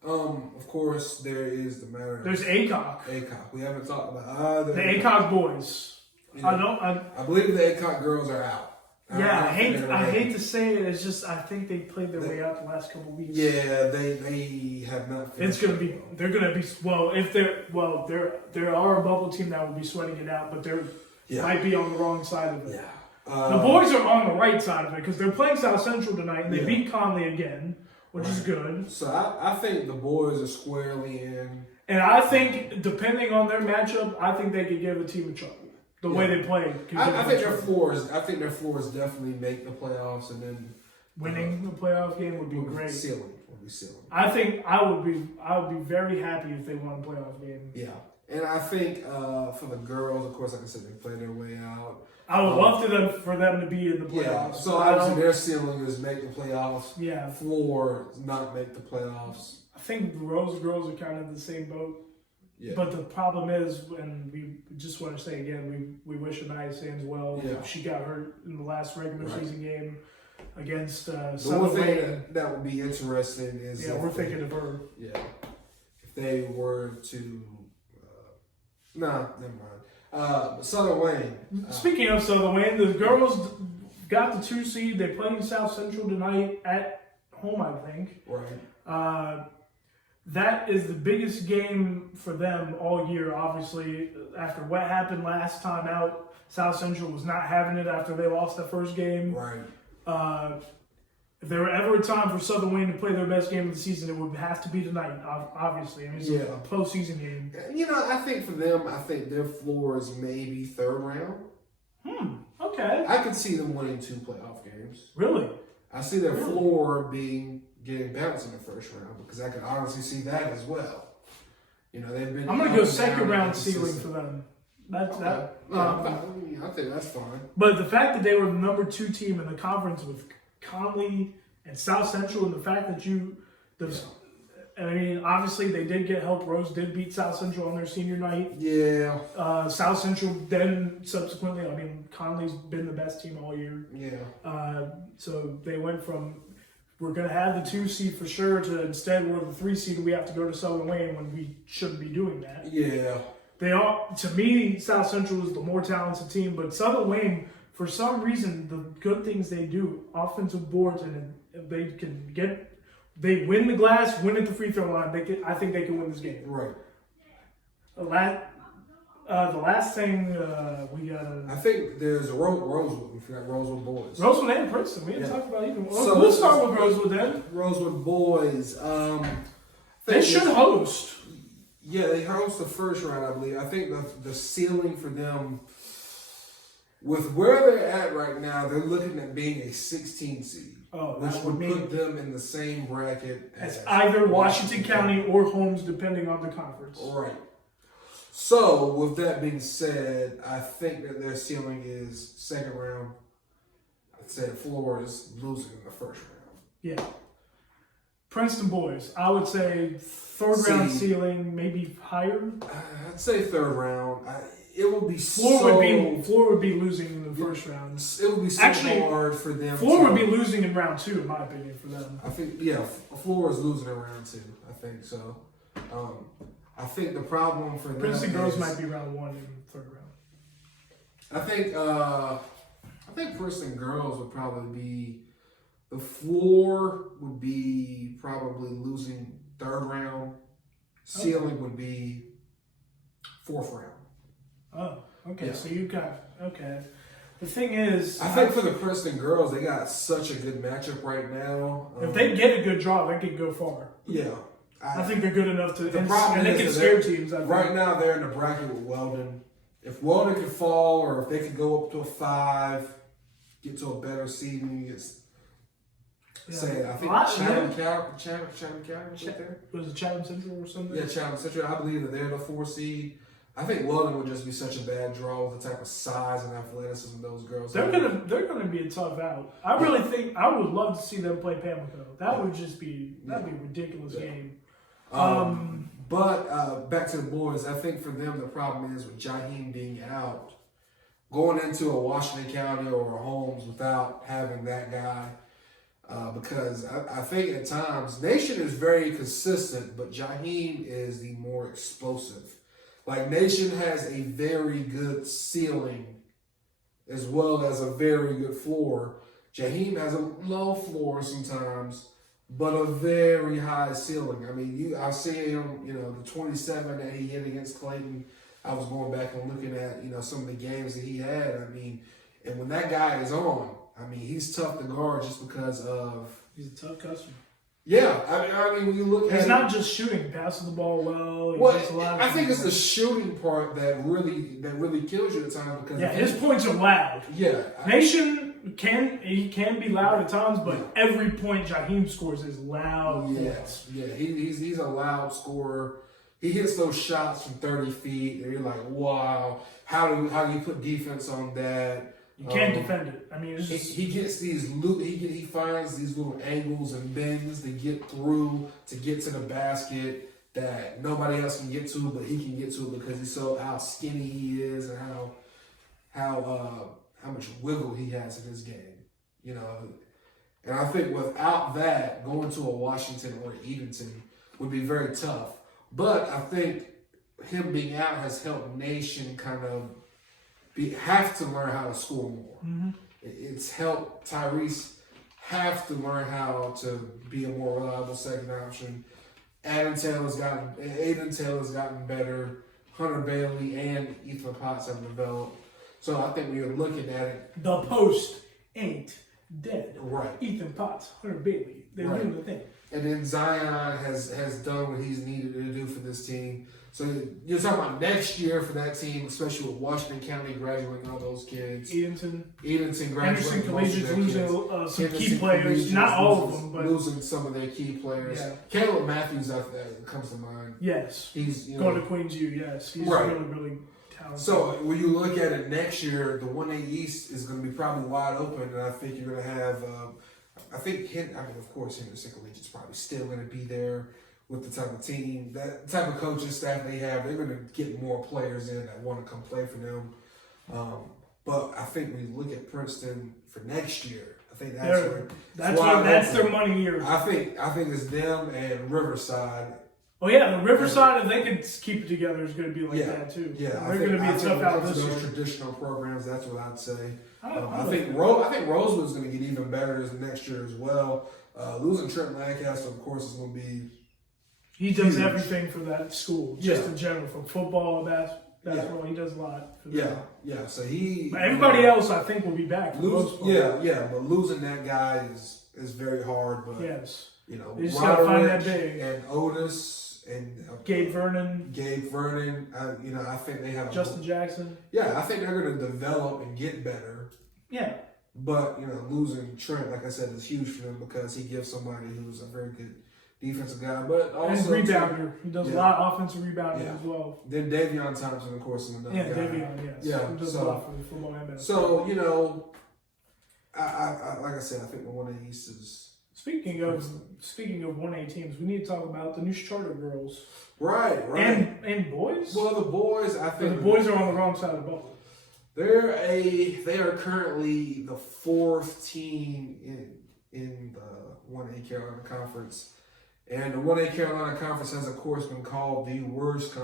Of course, there is the matter. There's ACOG. ACOG. We haven't talked about the ACOG boys. You know, I believe the ACOG girls are out. Yeah, I hate to say it. It's just I think they played their way out the last couple of weeks. Yeah, they have not. It's gonna be. They're gonna be. There are a bubble team that will be sweating it out, but they're might be on the wrong side of it. Yeah. The boys are on the right side of it because they're playing South Central tonight and they beat Conley again, which is good. So I think the boys are squarely in. And I think depending on their matchup, I think they could give a team a trouble. The way they play. I think their floors. I think their floors definitely make the playoffs, and then winning the playoff game would be great. Ceiling would be ceiling. I think I would be very happy if they won a playoff game. Yeah, and I think for the girls, of course, like I said, they play their way out. I would love for them to be in the playoffs. Yeah, so obviously their ceiling is make the playoffs. Yeah, floor not make the playoffs. I think the Rose girls are kind of in the same boat. Yeah. But the problem is, and we just want to say again, we wish Anaya Sands well. Yeah. She got hurt in the last regular season game against the one thing that would be interesting is we're thinking of her. Yeah, if they were to, never mind. Southern Wayne. Speaking of Southern Wayne, the girls got the 2 seed. They're playing South Central tonight at home, I think. Right. That is the biggest game for them all year, obviously. After what happened last time out, South Central was not having it after they lost the first game. Right. If there were ever a time for Southern Wayne to play their best game of the season, it would have to be tonight, obviously. I mean, it's a postseason game. You know, I think for them, their floor is maybe third round. Okay. I could see them winning 2 playoff games. Really? I see their floor getting bounced in the first round because I could honestly see that as well. You know, they've been. I'm going to go second round ceiling for them. I think that's fine. But the fact that they were the number 2 team in the conference with Conley and South Central, and the fact that I mean, obviously they did get help. Rose did beat South Central on their senior night. Yeah. South Central then subsequently, I mean, Conley's been the best team all year. Yeah. So they went from we're going to have the 2 seed for sure to instead we're the 3 seed and we have to go to Southern Wayne when we shouldn't be doing that. Yeah. They are, to me, South Central is the more talented team, but Southern Wayne, for some reason, the good things they do, offensive boards, and they win the glass, win at the free throw line. I think they can win this game. Right. The last thing we got. I think there's a Rosewood. We forgot Rosewood boys. Rosewood and Princeton. We didn't talk about either. So we'll start with Rosewood then. Rosewood boys. They should host. Yeah, they host the first round, I believe. I think the ceiling for them, with where they're at right now, they're looking at being a 16 seed. Which would put them in the same bracket as either Washington County or Holmes, depending on the conference. Right. So, with that being said, I think that their ceiling is second round. I'd say the floor is losing in the first round. Yeah. Princeton boys, I would say third round ceiling, maybe higher. I'd say third round. It would be floor would be losing in the first round. It would be hard for them. Floor would be losing in round 2, in my opinion, for them. I think floor is losing in round 2. I think so. I think the problem for them Princeton girls might be round 1 and third round. I think Princeton girls would probably be. The floor would be probably losing third round. Ceiling would be fourth round. Oh, okay. Yeah. So you got The thing is, I think for the Princeton girls, they got such a good matchup right now. If they get a good draw, they could go far. Yeah. I think they're good enough to. The problem and they can scare teams. Right now, they're in the bracket with Weldon. If Weldon could fall, or if they could go up to a 5, get to a better seeding, I think Chatham County was it Chatham Central or something? Yeah, Chatham Central. I believe that they're the 4 seed. I think Weldon would just be such a bad draw with the type of size and athleticism those girls have. They're gonna be a tough out. I really think I would love to see them play Pamlico. That would just be a ridiculous game. But back to the boys, I think for them the problem is with Jaheim being out, going into a Washington County or a Holmes without having that guy. Because I think at times, Nation is very consistent, but Jaheim is the more explosive. Like, Nation has a very good ceiling as well as a very good floor. Jaheim has a low floor sometimes, but a very high ceiling. I mean, I see him, the 27 that he hit against Clayton. I was going back and looking at, some of the games that he had. I mean, and when that guy is on, I mean, he's tough to guard just because of... He's a tough customer. Yeah, I mean, when you look at... He's not just shooting, passes the ball well. I think it's the shooting part that really kills you at times because... Yeah, his points are loud. Yeah. Nation can be loud at times, but every point Jaheim scores is loud. Yes. Yeah, he's a loud scorer. He hits those shots from 30 feet, and you're like, wow, how do you put defense on that? You can't defend it. I mean, it's just... he gets these he finds these little angles and bends to get through to get to the basket that nobody else can get to, but he can get to it because he's how skinny he is and how much wiggle he has in his game, And I think without that, going to a Washington or Edenton would be very tough. But I think him being out has helped Nation kind of have to learn how to score more. Mm-hmm. It's helped Tyrese have to learn how to be a more reliable second option. Aiden Taylor's gotten better. Hunter Bailey and Ethan Potts have developed. So I think when you're looking at it, the post ain't dead. Right. Ethan Potts, Hunter Bailey, they're doing the thing. And then Zion has done what he's needed to do for this team. So you're talking about next year for that team, especially with Washington County graduating all those kids. Edenton graduating. Henderson Collegiate's losing some key players. Not all of them, but losing some of their key players. Yeah. Caleb Matthews comes to mind. Yes. He's going to Queens U, yes. He's really, really talented. So when you look at it next year, the 1A East is going to be probably wide open, and I think you're going to have of course, Henderson Collegiate's probably still going to be there with the type of team, that type of coaching staff they have. They're going to get more players in that want to come play for them. But I think when you look at Princeton for next year, I think that's their money year. I think it's them and Riverside. Oh yeah, the Riverside, if they can keep it together, is going to be like that too. Yeah, they're going to be a tough out this year. Traditional programs, that's what I'd say. I think Rosewood's going to get even better next year as well. Losing Trent Lancaster, of course, is going to be. He does everything for that school, just in general, from football, basketball. He does a lot. For that. Yeah. So but everybody else, I think, will be back. But losing that guy is very hard. But yes, they just gotta find that big. And Otis and Gabe Vernon. I think they have Justin Jackson. Yeah, I think they're going to develop and get better. Yeah. But losing Trent, like I said, is huge for them because he gives somebody who's a very good defensive guy, but also and rebounder. He does a lot of offensive rebounding as well. Then Davion Thompson, of course, is another guy. Davion, yes. Yeah, he does a lot for the football and basketball. So I like I said, I think the 1A East is. Speaking of 1A teams, we need to talk about the new Charter girls. Right. And boys. Well, the boys, I think the boys are on the wrong side of the ball. They are currently the fourth team in the 1A Carolina Conference. And the 1A Carolina Conference has, of course, been called the worst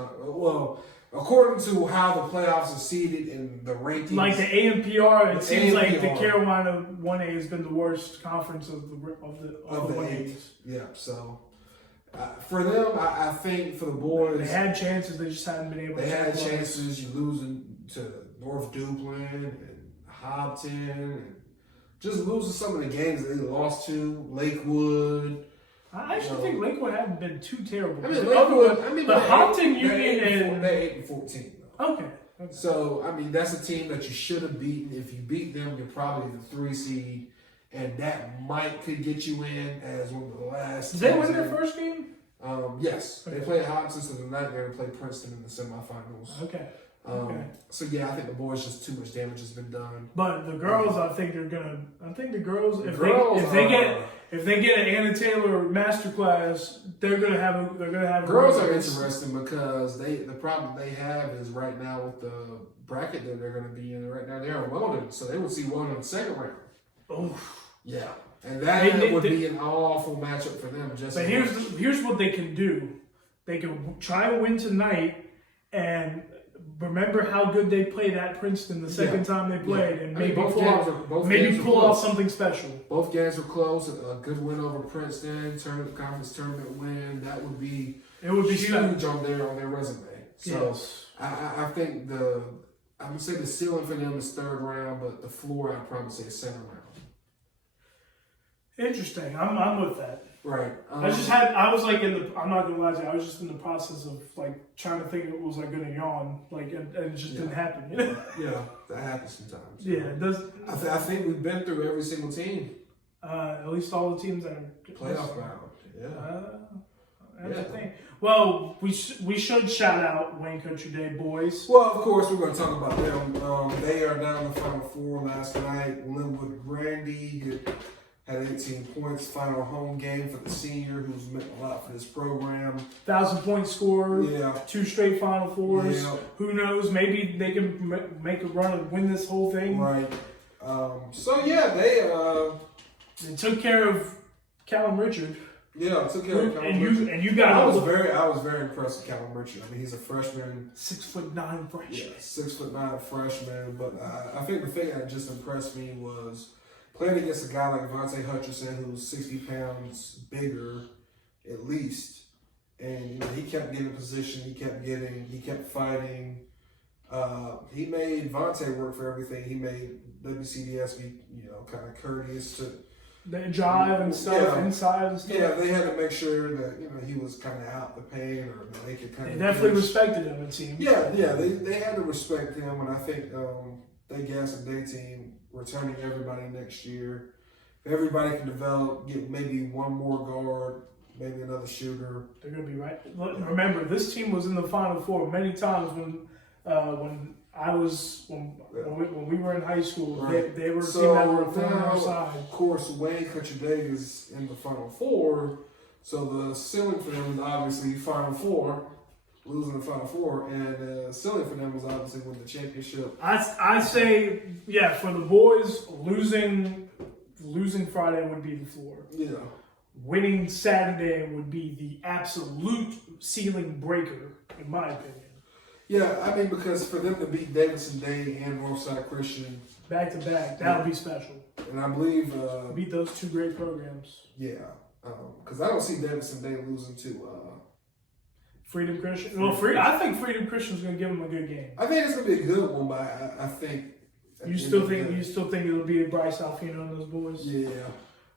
according to how the playoffs are seeded in the rankings. Like the AMPR, it seems like the Carolina 1A has been the worst conference of the 1As. Yeah, so for them, I think for the boys... They had chances, they just hadn't been able to... They had chances. You losing to North Duplin and Hobson, and just losing some of the games that they lost to, Lakewood... I actually think Lakewood hadn't been too terrible. I mean, Lakewood. The Hopton Union and they're 8-14. Okay. So I mean, that's a team that you should have beaten. If you beat them, you're probably the 3 seed, and that could get you in as one of the last. Did they win their first game? Yes, they played Hobson, so tonight they're going to play Princeton in the semifinals. Okay. Okay. So yeah, I think the boys just too much damage has been done. But the girls, I think the girls, if they get an Anna Taylor masterclass, they're gonna have. Girls are interesting because the problem they have is right now with the bracket that they're going to be in right now, they're in Weldon, so they would see Weldon in the second round. Oh, yeah, and that would be an awful matchup for them. But here's what they can do: they can try to win tonight, and remember how good they played at Princeton the second time they played, and maybe pull off something special. Both games were close. A good win over Princeton, conference tournament win. That would be huge on their resume. So yes. I think I would say the ceiling for them is third round, but the floor I'd probably say is second round. Interesting. I'm with that. Right. I'm not gonna lie to you, I was just in the process of like trying to think it was like gonna yawn, like and it just didn't happen. You know? Yeah, that happens sometimes. Yeah, it does. I think we've been through every single team. At least all the teams that are playoff round. Yeah. That's the thing. Well, we should shout out Wayne Country Day boys. Well, of course, we're going to talk about them. They are down in the Final Four last night. Linwood Grandy had 18 points. Final home game for the senior, who's meant a lot for this program. 1,000-point score. Yeah. 2 straight Final Fours. Yeah. Who knows? Maybe they can make a run and win this whole thing. Right. They took care of Callum Richard. Yeah, took care of Callum Richard. I was very impressed with Callum Richard. I mean, he's a freshman. 6'9" freshman. Yeah, 6'9" freshman. But I think the thing that just impressed me was playing against a guy like Vontae Hutcherson, who's 60 pounds bigger, at least. And he kept getting position. He kept fighting. He made Vontae work for everything. He made WCDS be, kind of courteous to. They drive and stuff inside and stuff. Yeah, they had to make sure that he was kind of out the pain, or they could kind of. They definitely respected him. It seems. Yeah, they had to respect him, and I think they gas and day team returning everybody next year. If everybody can develop, get maybe one more guard, maybe another shooter. They're gonna be right. Remember, this team was in the Final Four many times when we were in high school. Right. They were a team that were on our side. Of course, Wayne Country Day is in the Final Four, so the ceiling for them is obviously Final Four, losing the Final Four, and the ceiling for them was obviously win the championship. I say, for the boys, losing Friday would be the floor. Yeah. Winning Saturday would be the absolute ceiling breaker, in my opinion. Yeah, I mean, because for them to beat Davidson Day and Northside Christian back to back, that would be special. And I believe beat those two great programs. Yeah, because I don't see Davidson Day losing to Freedom Christian. Well, I think Freedom Christian's going to give them a good game. I think it's going to be a good one, but I think you still think it'll be Bryce Alfino and those boys. Yeah.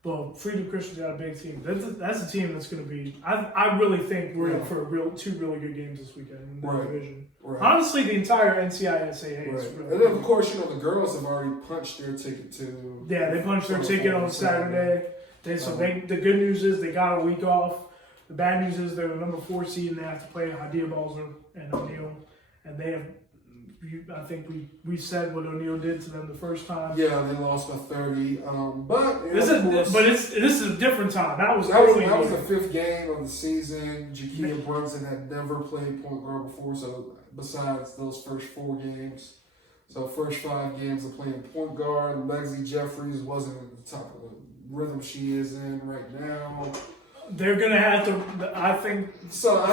Well, Freedom Christian's got a big team. That's a team that's going to be. I really think we're in for two really good games this weekend in the division. Right. Honestly, the entire NCISAA is really. And then, of course, the girls have already punched their ticket to. Yeah, they punched their ticket on Saturday. The good news is they got a week off. The bad news is they're the number 4 seed and they have to play Hadia Balzer and O'Neill, and they have. I think we said what O'Neill did to them the first time. Yeah, they lost by 30. This is a different time. That was the 5th game of the season. Jakia Brunson had never played point guard before, so besides those first 4 games. So first 5 games of playing point guard. Lexi Jeffries wasn't at the top of the rhythm she is in right now. They're gonna have to. I think. So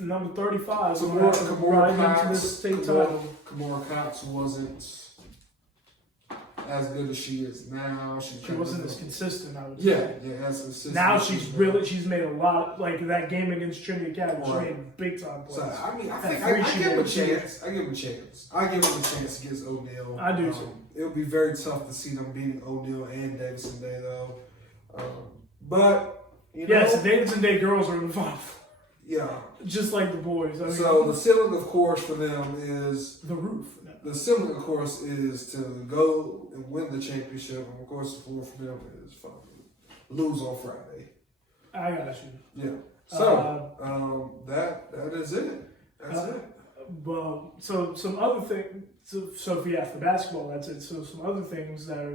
number 35. Kamora Cox wasn't as good as she is now. She wasn't as consistent. I would say. Yeah, as consistent. Now she's made a lot. Like that game against Trinity Academy, she made big time plays. So I mean, I give him a chance. I give him a chance against O'Neill. I do too. It would be very tough to see them beating O'Neill and Davidson Day though. But. Yes, Davidson Day girls are in the Final Four. Yeah. Just like the boys. So the ceiling, of course, for them is... The roof. The ceiling, of course, is to go and win the championship. And, of course, the floor for them is lose on Friday. I got you. Yeah. So, that is it. That's it. Well, so some other things. So if we have the basketball, that's it. So some other things that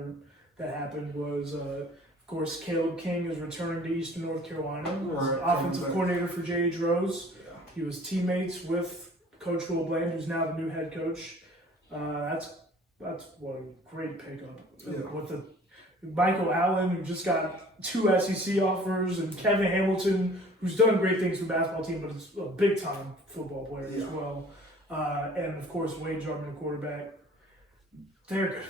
happened was, of course, Caleb King is returning to Eastern North Carolina as offensive coordinator for J.H. Rose. Yeah. He was teammates with Coach Will Bland, who's now the new head coach. That's what a great pickup. Yeah. With the Michael Allen, who just got 2 SEC offers, and Kevin Hamilton, who's done great things for the basketball team, but is a big-time football player as well. And, of course, Wade Jarman, the quarterback. They're going to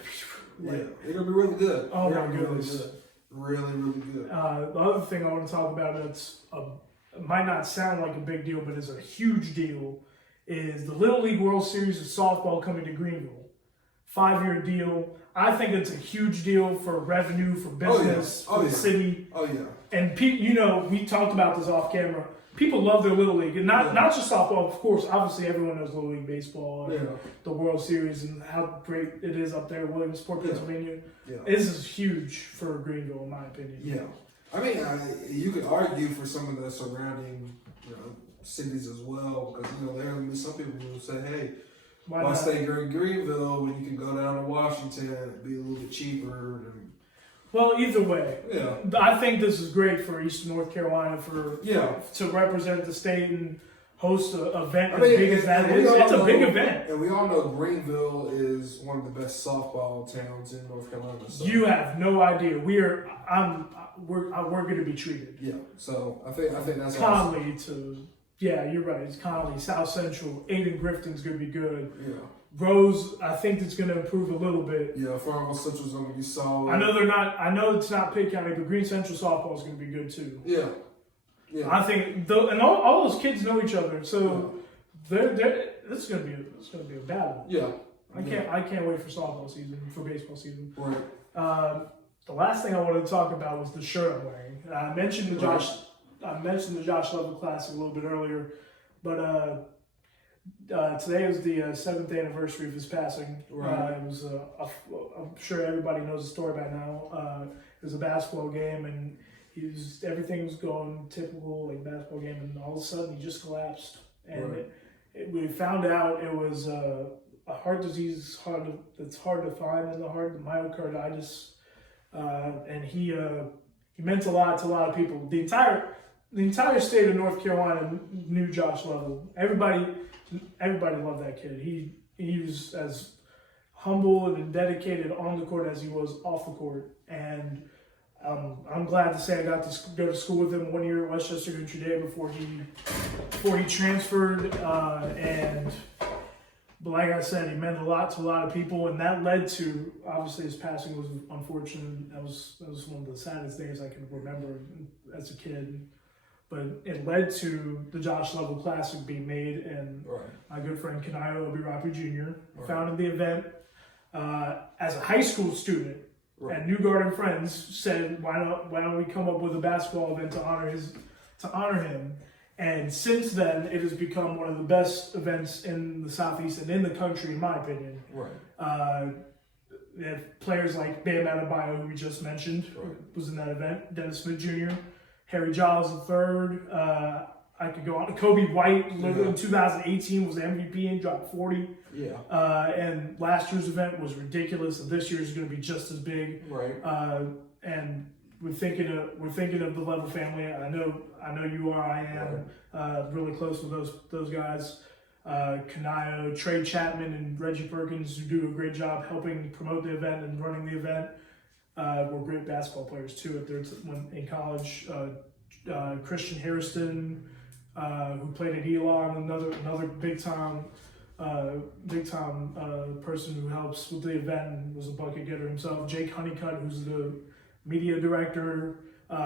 be they're going to be really good. Oh, my goodness. Really, really good. The other thing I want to talk about that's it might not sound like a big deal, but is a huge deal, is the Little League World Series of softball coming to Greenville. 5-year deal. I think it's a huge deal for revenue, for business, for the city. Oh, yeah. And, we talked about this off camera. People love their Little League. And not just softball, of course. Obviously, everyone knows Little League Baseball and the World Series and how great it is up there in Williamsport, Pennsylvania. Yeah. This is huge for Greenville, in my opinion. Yeah. I mean, you could argue for some of the surrounding cities as well, because, there are going to be some people who say, hey, why stay in Greenville when you can go down to Washington and be a little bit cheaper? Well, either way, I think this is great for Eastern North Carolina to represent the state and host an event as big as that is. It's a big event. And we all know Greenville is one of the best softball towns in North Carolina. So. You have no idea. We're going to be treated. Yeah. So I think that's Conley awesome. Yeah, you're right. It's Conley, South Central. Aiden Grifton's going to be good. Yeah. Rose, I think it's going to improve a little bit. Yeah, Farmville Central's going to be solid. I know it's not Pitt County, but Green Central softball is going to be good too. Yeah. Yeah. I think and all those kids know each other, so this is going to be a battle. Yeah. I can't wait for softball season, for baseball season. Right. The last thing I wanted to talk about was the shirt I'm wearing. I mentioned the Josh Level Classic a little bit earlier, but today was the 7th anniversary of his passing. Right. It was I'm sure everybody knows the story by now. It was a basketball game, and everything was going typical like basketball game, and all of a sudden he just collapsed. And we found out it was a heart disease, that's hard to find in the heart, the myocarditis, and he meant a lot to a lot of people. The entire state of North Carolina knew Josh Level. Everybody loved that kid. He was as humble and dedicated on the court as he was off the court. And I'm glad to say I got to go to school with him 1 year at Westchester Country Day before he transferred. But like I said, he meant a lot to a lot of people, and that led to, obviously his passing was unfortunate. That was one of the saddest days I can remember as a kid. But it led to the Josh Level Classic being made, and my good friend Kanayo Obirapu Jr. founded the event as a high school student. And New Garden Friends said, why don't we come up with a basketball event to honor him? And since then, it has become one of the best events in the Southeast and in the country, in my opinion. They have players like Bam Adebayo, who we just mentioned, was in that event. Dennis Smith Jr., Harry Giles III. I could go on. Kobe White, in 2018, was the MVP and dropped 40. And last year's event was ridiculous, and this year's is going to be just as big. And we're thinking of the Level family. I know you are. I am really close with those guys. Kanayo, Trey Chapman, and Reggie Perkins, who do a great job helping promote the event and running the event. Were great basketball players too in college. Christian Harrison, who played at Elon, another big time person who helps with the event and was a bucket getter himself. Jake Honeycutt, who's the media director.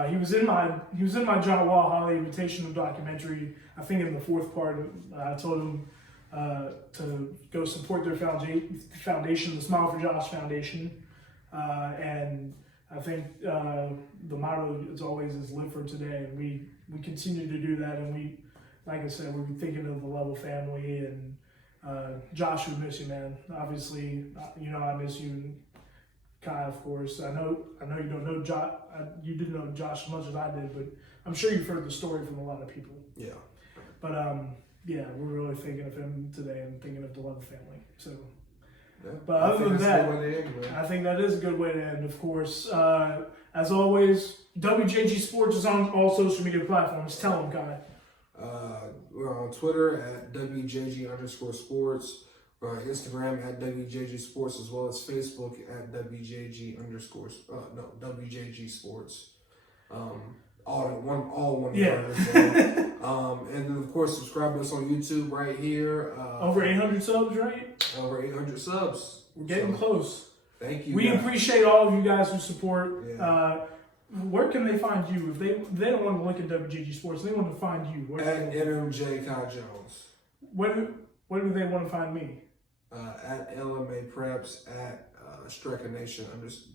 He was in my John Wall Holly Invitational documentary. I think in the 4th part, I told him to go support their foundation, the Smile for Josh Foundation. And I think the motto is always live for today, and we continue to do that. And we, like I said, we're thinking of the Level family, and Josh, we miss you, man. Obviously, I miss you, Kai, of course. I know you don't know Josh. You didn't know Josh as much as I did, but I'm sure you've heard the story from a lot of people. Yeah. But yeah, we're really thinking of him today and thinking of the Love family. So, Yeah, but other than that, end, I think that is a good way to end. Of course, as always, WJG Sports is on all social media platforms. Tell them, Kai. We're on Twitter at WJG_sports. We're on Instagram at WJG Sports, as well as Facebook at WJG Sports. All one Yeah. word. And then of course subscribe to us on YouTube right here. Over 800 subs, right? Over 800 subs. We're getting close. Thank you. We appreciate all of you guys who support. Yeah. Where can they find you? If they don't want to look at WJG Sports, they want to find you. At NMJ Kyle Jones. Where do they want to find me? At LMA Preps at Striker Nation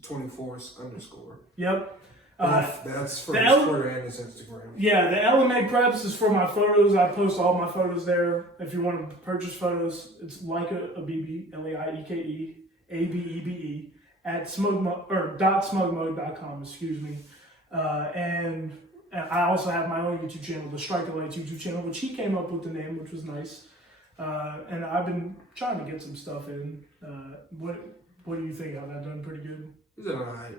24_. Yep. That's for his Twitter and his Instagram. Yeah, the LMA Preps is for my photos. I post all my photos there. If you want to purchase photos, it's like a BB, LAIKE, ABEBE at .smugmug.com, excuse me. And I also have my own YouTube channel, the Striker Lights YouTube channel, which he came up with the name, which was nice. And I've been trying to get some stuff in. What do you think? Have I done pretty good? He's done alright.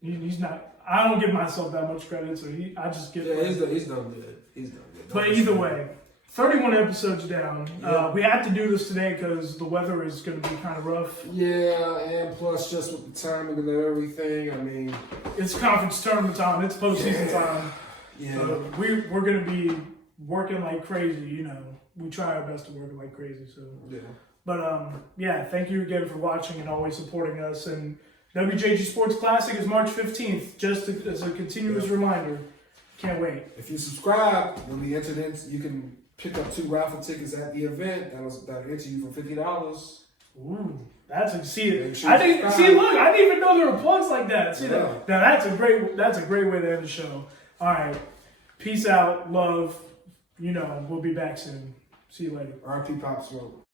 He's not. I don't give myself that much credit, so I just get. Yeah, he's done good. He's done good. But either way, 31 episodes down. Yeah. We had to do this today because the weather is going to be kind of rough. Yeah, and plus just with the timing and everything, I mean, it's conference tournament time. It's postseason time. Yeah, so we're going to be working like crazy. You know, we try our best to work like crazy. So yeah. But yeah, thank you again for watching and always supporting us. And WJG Sports Classic is March 15th, just as a continuous reminder. Can't wait. If you subscribe, when we entered in, you can pick up 2 raffle tickets at the event. That'll enter you for $50. Ooh, that's a see. Sure I didn't see. Look, I didn't even know there were plugs like that. See that? Now that's a great way to end the show. All right, peace out, love. You know, we'll be back soon. See you later. RP Pop Smoke.